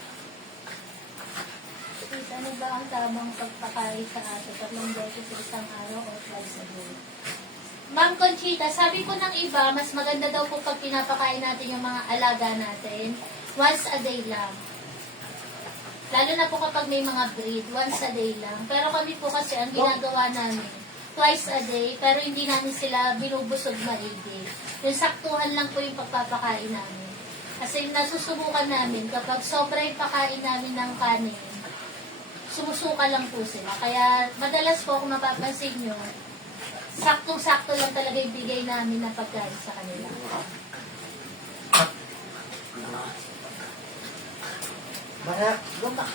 Please, ano ba ang tamang pagpakain sa ato? 3 beses sa isang araw o twice a day? Ma'am Conchita, sabi po ng iba, mas maganda daw po pag pinapakain natin yung mga alaga natin, once a day lang. Lalo na po kapag may mga breed, once a day lang. Pero kami po kasi ang ginagawa namin, twice a day, pero hindi namin sila binubusog maigi. Yung saktuhan lang po yung pagpapakain namin. Kasi nasusubukan namin, kapag sobra yung pakain namin ng kanin, sumusuka lang po sila. Kaya madalas po kung mapapansin nyo, saktong-sakto lang talaga yung bigay namin ng pagkain sa kanila. Barak. Gumba.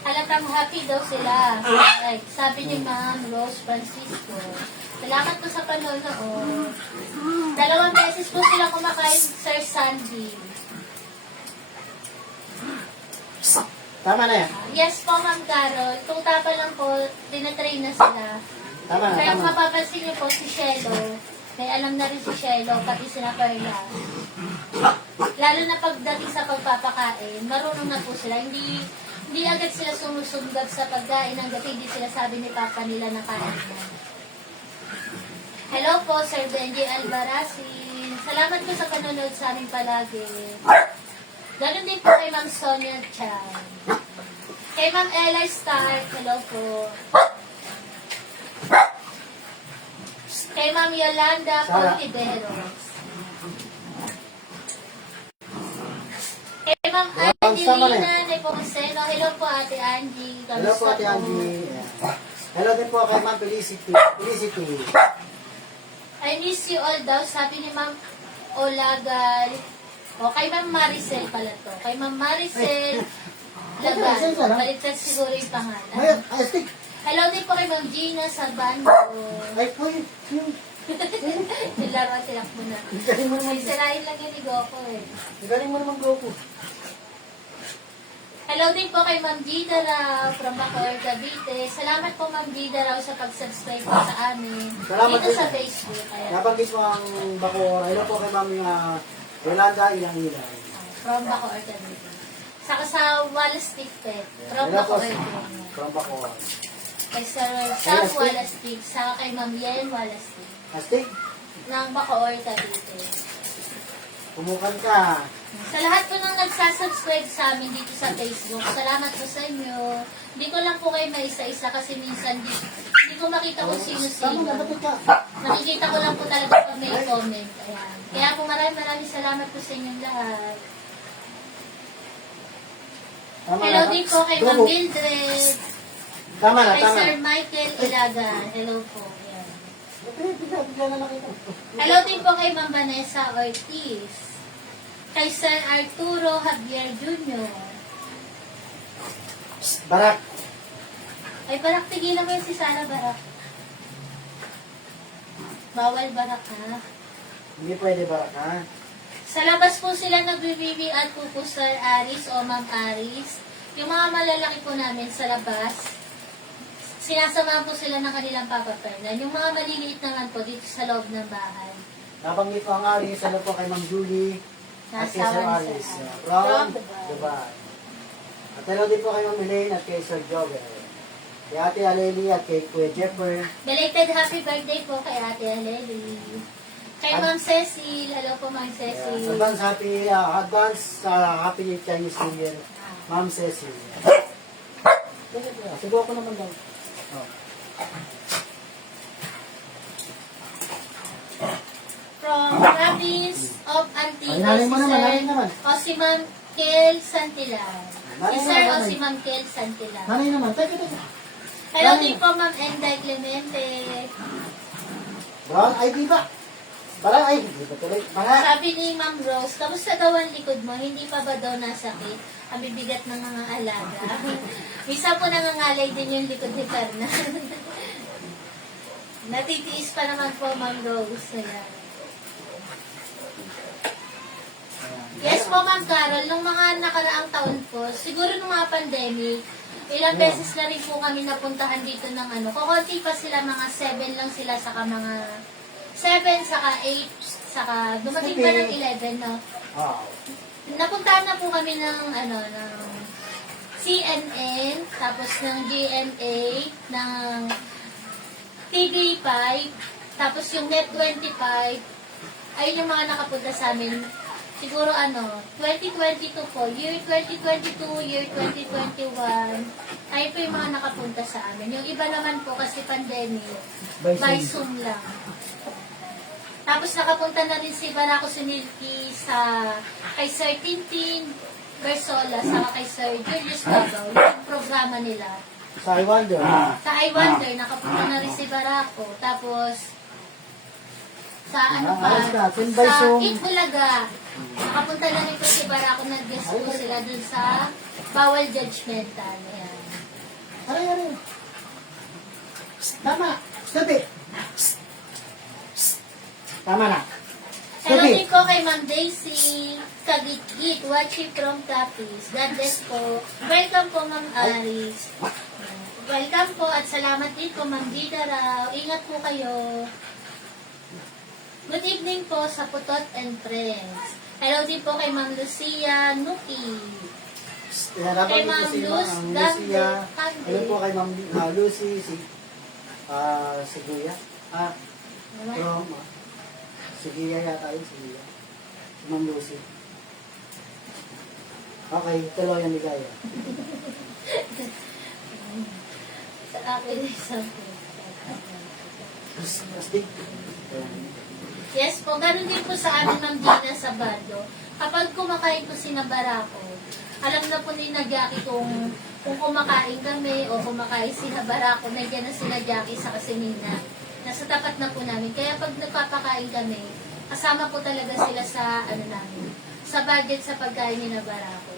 Halatang happy daw sila. Like, sabi ni Ma'am Rose Francisco. Salamat po sa panonood. 2 beses po sila kumakain, Sir Sandy. Tama na yan. Yes po, Ma'am Carol. Tuta pa lang po, tinatrain na sila. Tama na. Kaya kung mapapansin niyo po si Shelo, may alam na rin si Shelo, pati sila Perla. Lalo na pagdating sa pagpapakain, marunong na po sila. Hindi agad sila sumusunggab sa pagkain hanggat hindi sila sabi ni Papa nila na kain na. Hello po, Sir Benji Albaracin. Salamat po sa panonood sa amin palagi. Ganon din po kay Ma'am Sonia Chan. Kay Ma'am Ella Stark, hello po. Kay Ma'am Yolanda Pontiveros. Kay Ma'am Angelina Nepomuceno, hello po Ate Angie. Hello po, Ate Kamusta Angie. Hello din po kay Ma'am Felicity. I miss you all daw, sabi ni Ma'am Olagal. O, kay Ma'am Maricel pala to. Kay Ma'am Maricel Lagan. Baliktad siguro yung pangalan. Ay, stick. Hello din po kay Ma'am Gina Sabando. Ay, po yun. Nilaro at tilak mo na. Galing mo naman. May sirain lang yun ni Goku eh. Galing mo naman, Goku. Hello din po kay Ma'am Gida Rao from Bacoor, Cavite. Salamat po Ma'am Gida Rao sa pag-subscribe po sa amin. Salamat Dito din. sa Facebook. Ayan. Nabanggit mo ang Bacoor. Hello po kay Ma'am Yolanda Ilang-Ilang. From Bacoor, Cavite. Saka sa Wallace Pet. From Hello po. Bacoor din. From Bacoor. Kay Sir Sam Wallace Saka kay Ma'am Yen Wallace Astig. ng Bacoor, Cavite. Kumukan ka. Sa lahat po nang nagsasubscribe sa amin dito sa Facebook, salamat po sa inyo. Hindi ko lang po kayo maisa-isa kasi minsan hindi ko makita kung Tama sino-sino. na, ba't ka? Nakikita ko lang po talaga pag may comment. Ayan. Kaya po maraming salamat po sa inyong lahat. Tama Hello na. din po kay Go. Ma'am Mildred. Tama na, Kay tama Sir na. Michael Ilaga. Hello po. Ayan. Bigla na nakita. Hello din po kay Ma'am Vanessa Ortiz. Kay Sir Arturo Javier Jr. Barak. Ay, Barak, tigilan mo yun si Sarah Barak. Bawal Barak, ha? Hindi pwede barak, ha? Sa labas po sila nagbibibi at po Sir Aris o Ma'am Aris. Yung mga malalaki po namin sa labas, sinasamahan po sila ng kanilang Papa Fernan. Yung mga maliliit naman po dito sa loob ng bahay. Nabanggit ko ang Aris. Ano po kay Ma'am Julie? At kay Sir Nasawa ni Aris. Sir Aris. From From Dubai. Dubai. At hello din po kay Ma'am Elaine at kay Sir Joel. Kay Ate Aleli at kay Kuya Jeffer. Belated happy birthday po kay Ate Aleli. Kay Ma'am Cecil. Hello po Ma'am Cecil. Advance happy Chinese New Year. Ma'am Cecil. Sigaw ko naman daw. Oh. From province of Antigua, Ay, nanay mo si naman, Sir nanay naman. Osimam Kel Santilan. Nanay Si naman, Sir nanay. Osimam Kel Santilan. Nanay naman. Teka. Hello Nanay. din po Ma'am Enday Clemente. Brown ID ba? Parang ay, hindi ba tuloy? Mga, Sabi ni Ma'am Rose, kamusta daw ang likod mo? Hindi pa ba daw nasakit? Ang bibigat ng mga alaga. Misa po nangangalay din yung likod ni Fernan. Natitiis pa naman po Ma'am Rose. Ayan. Yes po, Ma'am Carol. Nung mga nakaraang taon po, siguro nung mga pandemic, ilang beses na rin po kami napuntahan dito ng ano. Kukunti pa sila, mga 7 lang sila, saka mga 7, saka 8, saka dumating pa ng 11, no? oh, Napuntahan na po kami ng, ano, ng CNN, tapos ng GMA, ng TV5, tapos yung Net25, ayun yung mga nakapunta sa amin. Siguro 2022 po, year 2022, year 2021, ayun po yung mga nakapunta sa amin. Yung iba naman po kasi pandemic, by Zoom lang. Tapos nakapunta na rin si Barako Sinilki sa kay Sir Tintin Bersola, sa kay Sir Julius Babaw, yung programa nila. sa I Wonder. Sa I Wonder, nakapunta na rin si Barako. Tapos, sa ano pa, ayos na. Sin by sa Zoom. Eat Bulaga, nakapunta na rin po si Barako, nag-guest po sila dun sa Bawal Judgmental. Ayan. Aray. Tama. Sabi. Tama na. Hello Sabi. din po kay Ma'am Daisy Kagitgit, watching from Capiz. God bless po. Welcome po, Ma'am Aris. Welcome po at salamat din po, Ma'am Gida Rao. Ingat po kayo. Good evening po sa Putot and Friends. Hello din po kay Ma'am Lucia Nuki. Inarapan Kay niyo po Ma'am si Luz Ma'am Dante Lucia. Cande. Hello po kay Ma'am Lucy, si Guya. From, si Guya yata yun, si Guya. Si Ma'am Lucy. Okay, tuloy ang ligaya. Sa akin isang Plastic. Yes po, ganun din po sa amin Ma'am Gina Sabado. Kapag kumakain po si Barako, alam na po ni Jackie kung kumakain kami o kumakain si Barako, nandiyan na sila Jackie sa kasinina. Nasa tapat na po namin. Kaya pag nagpapakain kami, kasama po talaga sila sa namin, sa budget sa pagkain ni Barako.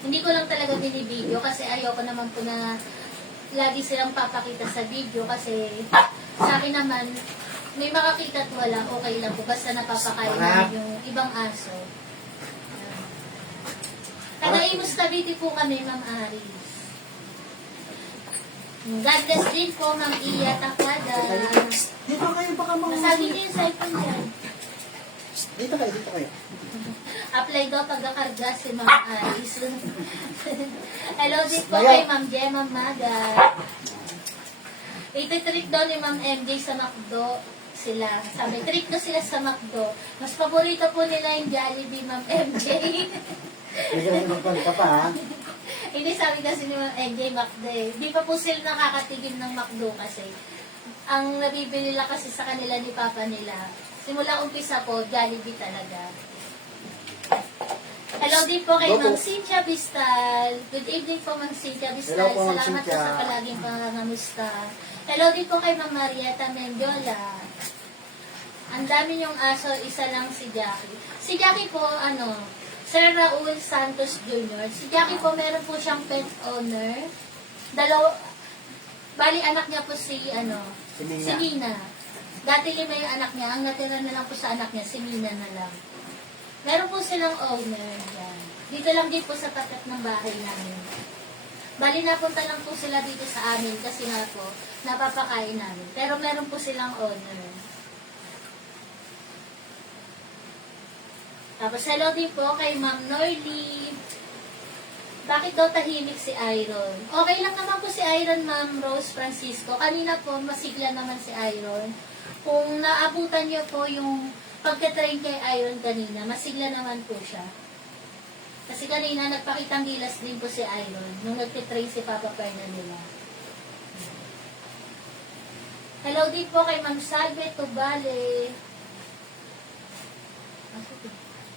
Hindi ko lang talaga binibideo kasi ayoko naman po na lagi silang papakita sa video kasi sa akin naman, may makakita at wala, okay lang po. Basta napapakain namin yung ibang aso. Taga-Imus Cavite po kami, Ma'am Aris. God bless din po, Ma'am Iya Takada. Dito kayo baka mga... Masabi niyo yung cellphone dyan. Dito kayo. Apply daw pagkakarga si Ma'am Aris. Hello din po kay Ma'am Gemma Maga. Ititrip daw ni Ma'am MJ sa McDo sila. Sabi, treat ko sila sa McDo. Mas paborito po nila yung Jollibee, Ma'am MJ. Hindi ka rin magpalita pa, ha? Hindi, sabi kasi ni Ma'am MJ, McDo eh. Di pa po sila nakakatigim ng McDo kasi. Ang nabibili lang kasi sa kanila ni Papa nila, simula umpisa po, Jollibee talaga. Hello din po kay Ma'am Cynthia Bistal. Good evening po, Ma'am Cynthia Bistal. Hello po, Ma'am Salamat po Cynthia. sa palaging pangangamusta. Hello din po kay Ma'am Marieta Mendiola. Ang dami yung aso, isa lang si Jackie. Si Jackie po, Sir Raul Santos Jr. Si Jackie po, meron po siyang pet owner. Bali, anak niya po si Mina. si Mina. Dati 5 yung anak niya. Ang natira na lang po sa anak niya, si Mina na lang. Meron po silang owner. Yan. Dito lang din po sa tapat ng bahay namin. Bali, napunta lang po sila dito sa amin kasi nga po, napapakain namin. Pero meron po silang owner. Tapos, hello din po kay Ma'am Norly. Bakit daw tahimik si Iron? Okay lang naman po si Iron, Ma'am Rose Francisco. Kanina po, masigla naman si Iron. Kung naabutan niyo po yung pagka-train kay Iron kanina, masigla naman po siya. Kasi kanina, nagpakitang gilas din po si Iron nung nagtitrain si Papa Perna nila. Hello din po kay Ma'am Salve Tubale.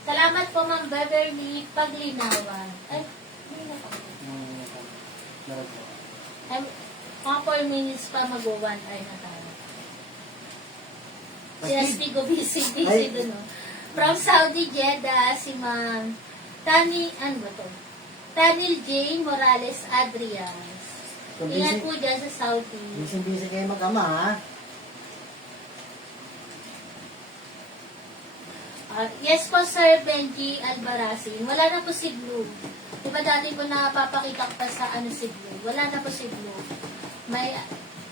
Salamat po, Ma'am Beverly Paglinawan. Ay, may na po. Meron po. Mga 4 minutes pa mag-1 hour na tayo. Si Astigo busy dun, no? From Saudi Jeddah, si Ma'am ano ba to? Tanil J. Morales Adrias. Ingat po dyan sa Saudi. Busy kayo mag-ama, ha? Yes po, Sir Benji Albarasin. Wala na po si Blue. Diba dati po napapakita ko pa sa si Blue? Wala na po si Blue. May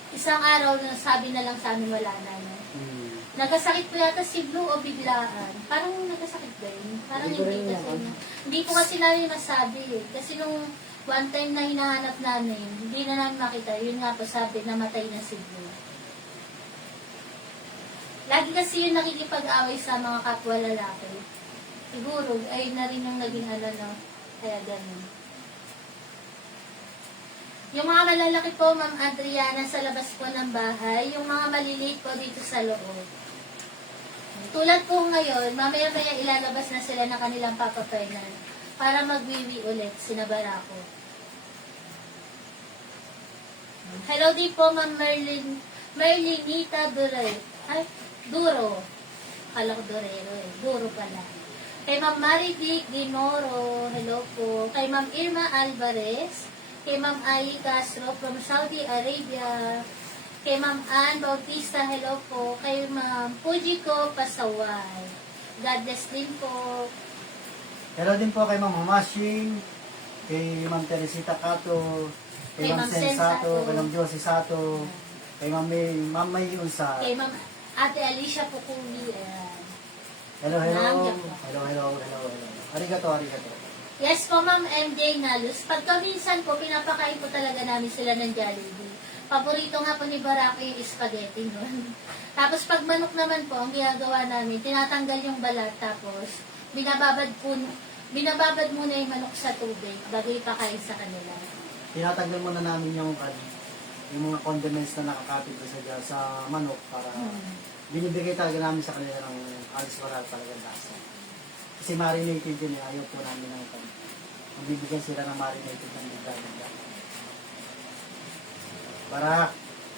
isang araw na sabi na lang sa amin wala na. No? Nagkasakit po yata si Blue o biglaan. Parang nagkasakit din. Parang hindi kasi. Hindi po kasi namin masabi eh. Kasi nung one time na hinahanap namin, hindi na namin makita. Yun nga po sabi, namatay na si Blue. Lagi kasi yung nakikipag-away sa mga kapwa lalaki. Siguro, ay na rin yung naging no? Kaya ganun. Yung mga malalaki po, Ma'am Adriana, sa labas po ng bahay. Yung mga maliliit po dito sa loob. Tulad po ngayon, mamaya-maya ilalabas na sila ng kanilang Papa Fernan para magwiwi ulit, sinabara ko. Hello din po, Ma'am Merlinita Duro. Kala ko Durero eh. Duro pala. Kay Ma'am Marivic Dinoro, hello po. Kay Ma'am Irma Alvarez. Kay Ma'am Ai Castro from Saudi Arabia. Kay Ma'am Ann Bautista, hello po. Kay Ma'am Fujiko Pasaway. God bless din po. Hello din po kay Ma'am Mamashing, kay Ma'am Teresita Cato, kay Ma'am Sen Sato, kay Ma'am Josie Sato, kay Ma'am May Unsa. Kay Ma'am Ate Alicia Pukuli. Hello. Arigato. Yes po, Ma'am MJ Nalus. Pagka minsan po, pinapakain po talaga namin sila ng Jollibee. Paborito nga po ni Baraki yung spaghetti nun. Tapos pag manok naman po, ang ginagawa namin, tinatanggal yung balat, tapos binababad muna yung manok sa tubig bago ipakain sa kanila. Tinatanggal muna namin yung mga condiments na nakakapit sa manok para binibigay talaga namin sa kanila ng alis wala talaga lasa. Kasi marinated yun eh, ayaw po namin ng bibigyan sila ng marinated ng bigla. Para,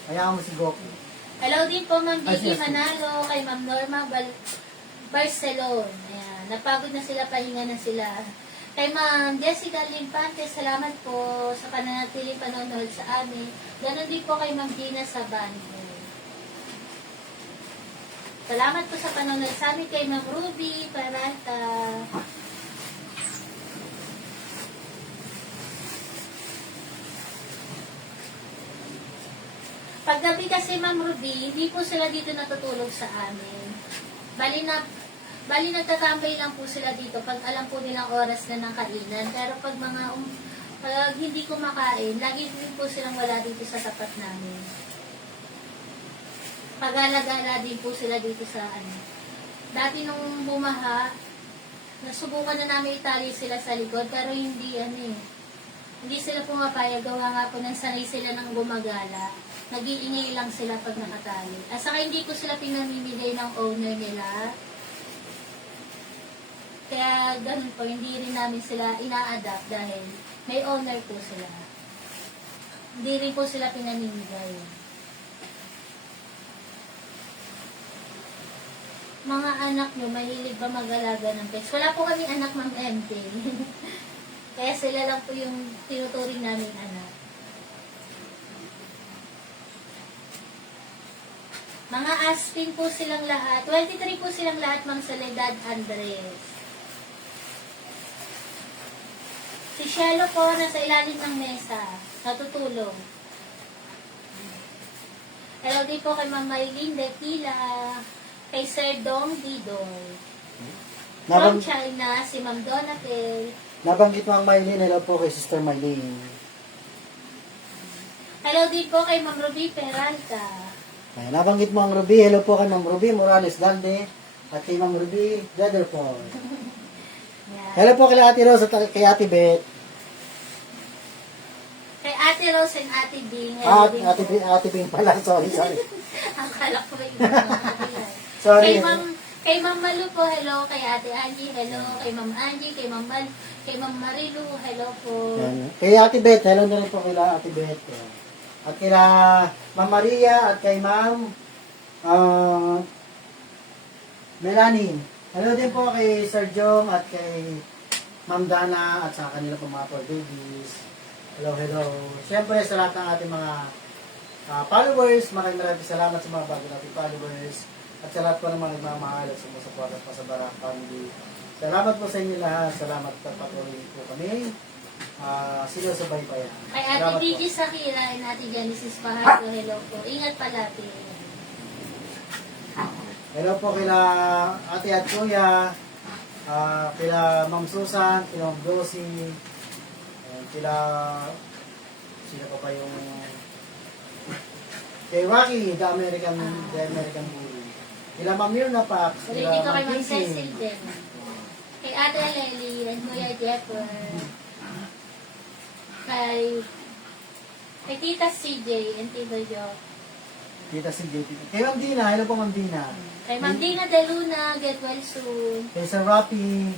hayaan mo si Goku. Hello din po, Ma'am Vicky Manalo, kay Ma'am Norma Barcelon. Ayan, napagod na sila, pahinga na sila. Kay Ma'am Jessica Limpante, salamat po sa pananatiling panonood sa amin. Ganon din po kay Ma'am Gina Sabando. Salamat po sa panonood sa amin kay Ma'am Ruby Parata. Paggabi kasi, Ma'am Ruby, hindi po sila dito natutulog sa amin. Bali nagtatambay lang po sila dito pag alam po nilang oras na ng kainan. Pero pag pag hindi kumakain, lagi din po silang wala dito sa tapat namin. pagala-gala din po sila dito sa ano. Dati nung bumaha, nasubukan na namin itali sila sa likod, pero hindi hindi sila pumapayag, gawa nga po nang sanay sila ng gumagala. Nag-iingay lang sila pag nakatali. At saka hindi ko sila pinamimigay ng owner nila. Kaya ganun po, hindi rin namin sila ina-adapt dahil may owner po sila. Hindi rin po sila pinamimigay. Mga anak nyo, mahilig ba mag-alaga ng pets? Wala po kami anak, Ma'am MJ. Kaya sila lang po yung tinuturing namin anak. Mga aspin po silang lahat. 23 po silang lahat, Ma'am Soledad Andres. Si Shelo po, nasa ilalim ng mesa. Natutulog. Hello din po kay Ma'am Maylene Detila. Kay Sir Dong Didoy. From China, si Ma'am Donatel. Nabanggit mo ang Mylene. Hello po kay Sister Mylene. Hello din po kay Ma'am Ruby Peralta. Ay, nabanggit mo ang Ruby. Hello po kay Ma'am Ruby Morales Dalde. At kay Ma'am Ruby Rutherford. Yan. Hello po kay Ate Rose at kay Ate Beth. Kay Ate Rose and Ate Bing. Hello din po. Ate Bing pala. Sorry. Akala ko yung Ate Bing. Sorry. Kay Ma'am Malu po, hello. Kay Ate Angie, hello. Kay Ma'am Angie, kay Ma'am Marilu, hello po. Yan. Kay Ate Beth. Hello na rin po kay Ate Beth. At kay Ma'am Maria at kay Ma'am Melanie. Hello din po kay Sir Jong at kay Ma'am Dana at sa kanila po mga poor babies. Hello. Siyempre sa lahat ng ating mga followers, maraming salamat sa mga bago nating followers at sa lahat po ng mga nagmamahal at sumusuporta pa sa Barak Family. Salamat po sa inyo lahat. Salamat at patuloy po kami. Sinusabay pa yan. Kay Ate PG Sakira and Ate Genesis Pahardo, hello po. Ingat palagi. Hello po kila Ate at Kuya, kila Ma'am Susan, kila Ma'am Josie, kila sino pa yung kay Waki, the American Bully. Kila Ma'am Mirna Pax, Ulit kila dito kay Ma'am Ma'am Kissing. Cecil din. Kay Ate Lely and Kuya Jepper. Kay Tita CJ and Tito Jo. Tita si JP. Kay Ma'am Dina, hello po Ma'am Dina. Kay Ma'am Dina De Luna, get well soon. Kay Sir Rapi,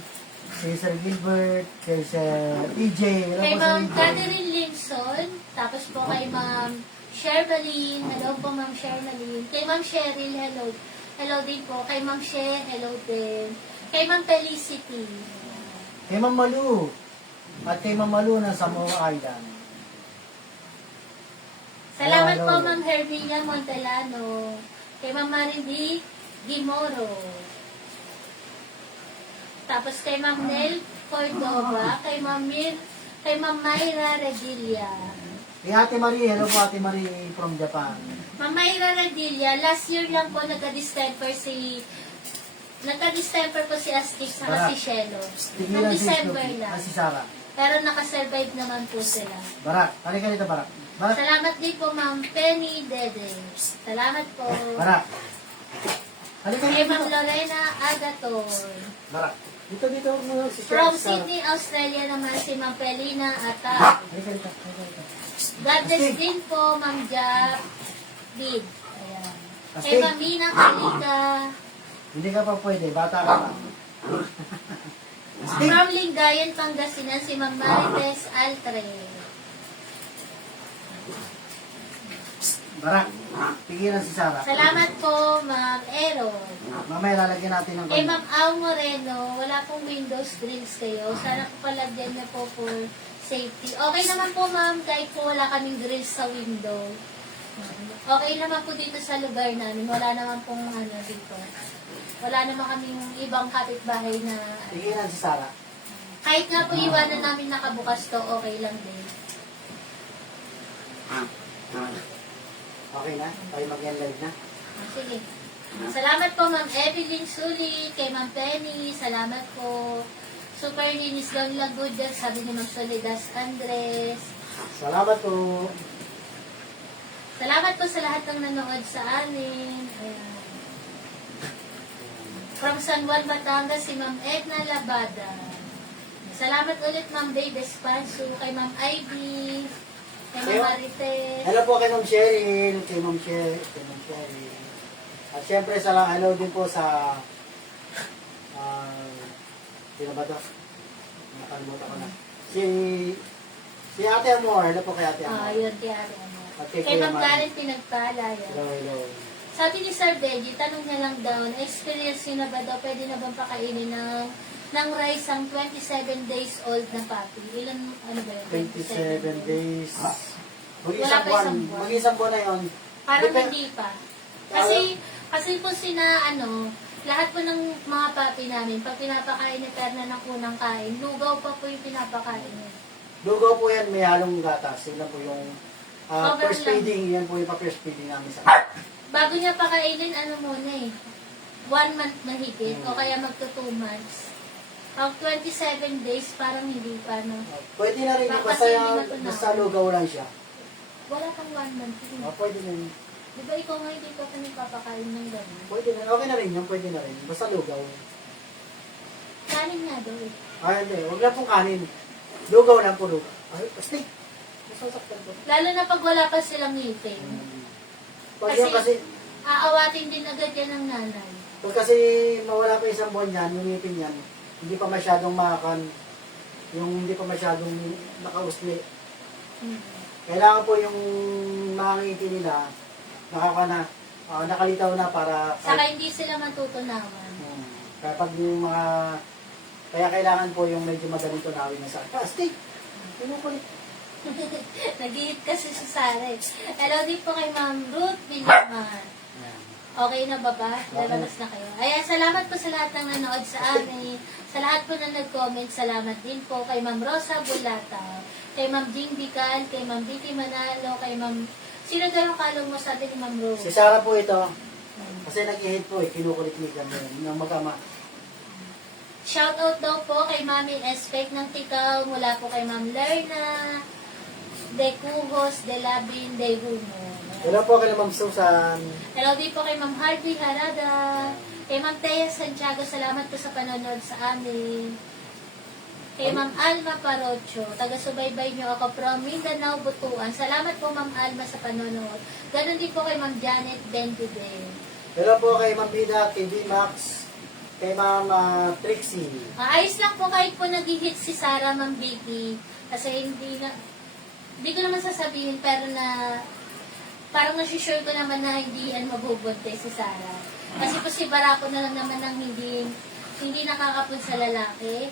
kay Sir Gilbert, kay Sir EJ, hello Kay po Sir Ma'am EJ. Catherine Linson, tapos po kay Ma'am Shermaline, hello po Ma'am Shermaline. Kay Ma'am Cheryl, hello. Hello din po. Kay Ma'am She, hello din. Kay Ma'am Felicity. Kay Ma'am Malu. At kay Ma'am Malu ng Samoa Island. Salamat Hello. po Ma'am Hermina Montelano. Kay Ma'am Maridy Gimoro. Tapos kay Ma'am Nel Cordova. Kay Ma'am Mayra Redilla. Kay Ate Marie, hello po Ate Marie from Japan. Ma'am Mayra Redilla, last year lang po nagka-distemper po si Astig saka si Shelo. Noong December lang. Si Sarah. Pero nakasurvive naman po sila. Barak, halika dito Barak. Barak, Salamat din po Ma'am Penny Dede. Salamat po. Barak. Halika Kay dito. Ma'am Lorena Agator. Barak. Dito mo si From Sarah. Sydney, Australia naman si Ma'am Pelina Ata. Halika dito. God bless din po Ma'am Jab Bid. Ayan. Kay Astig. Ma'am Nina Kalika. Hindi ka pa pwede, bata ka pa. Astig. From Lingayen, Pangasinan si Ma'am Marites Altre. Barak, pigilan si Sarah. Salamat po Ma'am Eron. Mamaya lalagyan natin ng Kay Ma'am Au Moreno, wala pong windows grills kayo. Sana po palagyan niya po for safety. Okay naman po ma'am, kahit po wala kaming grills sa window. Okay naman po dito sa lugar namin. Wala naman pong dito. Wala naman kaming ibang kapitbahay na Pigilan si Sarah. kahit nga po iwanan namin nakabukas to, okay lang din. Okay na? Tayo mag-end live na? Sige. Salamat po Ma'am Evelyn Sulit, kay Ma'am Penny, salamat po. Super linis daw nila good girl, sabi ni Ma'am Soledad Andres. Salamat po. Salamat po sa lahat ng nanood sa amin. Ayan. From San Juan, Batangas, si Ma'am Edna Labada. Salamat ulit, Ma'am Babe Espanso, kay Ma'am Ivy, kay Ma'am Marites. Hello po kay Ma'am Cheryl, kay Ma'am Cheryl. At syempre, hello din po sa sino ba ito? Nakalimutan ko na. Si Ate Amor. Hello po kay Ate Amor. Yun, kay Ate Amor. At Kay Kuya Ma'am Man. Karen Pinagpala. Yan. Hello. Sabi ni Sir Benji, tanong niya lang daw, na-experience niyo na ba daw, pwede na bang pakainin ng rice ang 27 days old na puppy? Ilan, ano ba yun? 27 days. Wala pa isang buwan. Mag-isang buwan na yun. Parang Depende- hindi pa. Kasi po lahat po ng mga puppy namin, pag pinapakain ni Perna ng unang kain, lugaw pa po yung pinapakain niya. Lugaw po yan, may halong gatas. Yun lang po yung Sobrang first lang. feeding. Yan po yung pa-first feeding namin sa Bago niya pakainin, 1 month mahigit, o kaya magto 2 months. Pag 27 days, parang hindi pa, no? Pwede na rin yun, Kasi hindi matunaw. basta lugaw lang siya. Wala kang 1 month. Pwede na yun. Di ba ikaw nga hindi ka pinagpapakain ng gano'n? Pwede na. Okay na rin yun, pwede na rin. Basta lugaw. Kanin nga daw eh. Hindi. Huwag lang pong kanin. Lugaw lang po lugaw. Steak. Masasaktan po. Lalo na pag wala pa silang ngipin. Pag yan kasi, Aawatin din agad yan ng nanay. pag kasi mawala pa isang buwan yan, yung ngipin yan, hindi pa masyadong makan, yung hindi pa masyadong nakausli. Kailangan po yung mga ngipin nila, nakalitaw na para... Saka hindi sila matutunawan. Kapag yung mga... Kaya kailangan po yung medyo madaling tunawin na sa... Steak! Pinukulit. Nag-iit kasi si Sarah eh. Hello din po kay Ma'am Ruth Villaman. Okay na ba ba? Lalabas na kayo. Ayan, salamat po sa lahat ng nanood sa amin. Sa lahat po na nag-comment, salamat din po kay Ma'am Rosa Bulata, kay Ma'am Jing Bican, kay Ma'am Vicky Manalo, kay Ma'am... Sino daw ang kalong mo sabi ni Ma'am Rose? Si Sarah po ito. Kasi nag-i-hit po kinukulit ni kami ng magkama. Shoutout daw po kay Mami Espec ng Tikaw, mula po kay Ma'am Lerna, De Cujos, De Labin, De Humo. Hello po kay Ma'am Susan. Hello din po kay Ma'am Harvey Harada. Kay Ma'am Thea Santiago, salamat po sa panonood sa amin. Kay Ma'am Alma Parocho, taga-subaybay niyo ako from Mindanao, Butuan. Salamat po Ma'am Alma sa panonood. Ganon din po kay Ma'am Janet Bentube. Hello po kay Ma'am Bida, kay D-Max, kay Ma'am Trixie. Ayos lang po kahit po nag-hit si Sarah, Ma'am Vicky. Kasi hindi ko naman sasabihin, pero parang nasusure ko naman na hindi yan mabubunte si Sarah. Kasi po si Barako na lang naman ang hindi nakakapun sa lalaki.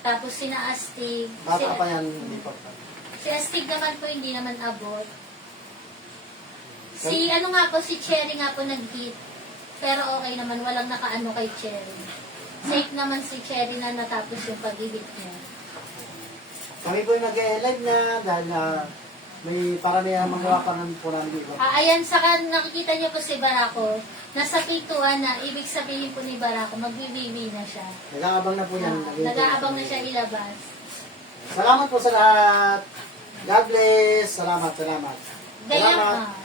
Tapos sina Astig. Bata pa yan, hindi pa pa. Si Astig naman po hindi naman abot. Si Cherry nga po nag-hit. Pero okay naman, walang nakaano kay Cherry. Safe naman si Cherry na natapos yung pag-hit niya. Kami po yung nag-live na dahil may para may magawa pa ng po namin iba. Ayan, saka nakikita niyo po si Barako. Nasa pintuan na, ibig sabihin po ni Barako, magbibibi na siya. Nag-aabang na po yan. Nag-aabang na siya ilabas. Salamat po sa lahat. God bless. Salamat.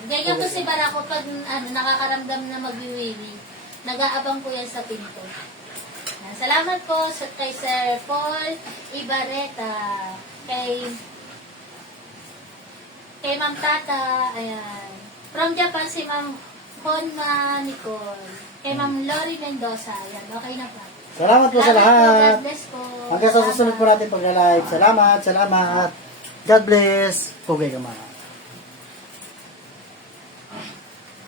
Ganyan po si Barako pag nakakaramdam na magbibibi. Nag-aabang po yan sa pinto. Salamat po kay Sir Paul Ibarreta, kay Ma'am Tata, ayan. From Japan si Ma'am Honma Nicole, kay Ma'am Lori Mendoza, ayan. Okay na po. Salamat po sa Salamat po, lahat. God bless po. Hanggang sa susunod po natin pag-live. Salamat. God bless. Pugay ka mga.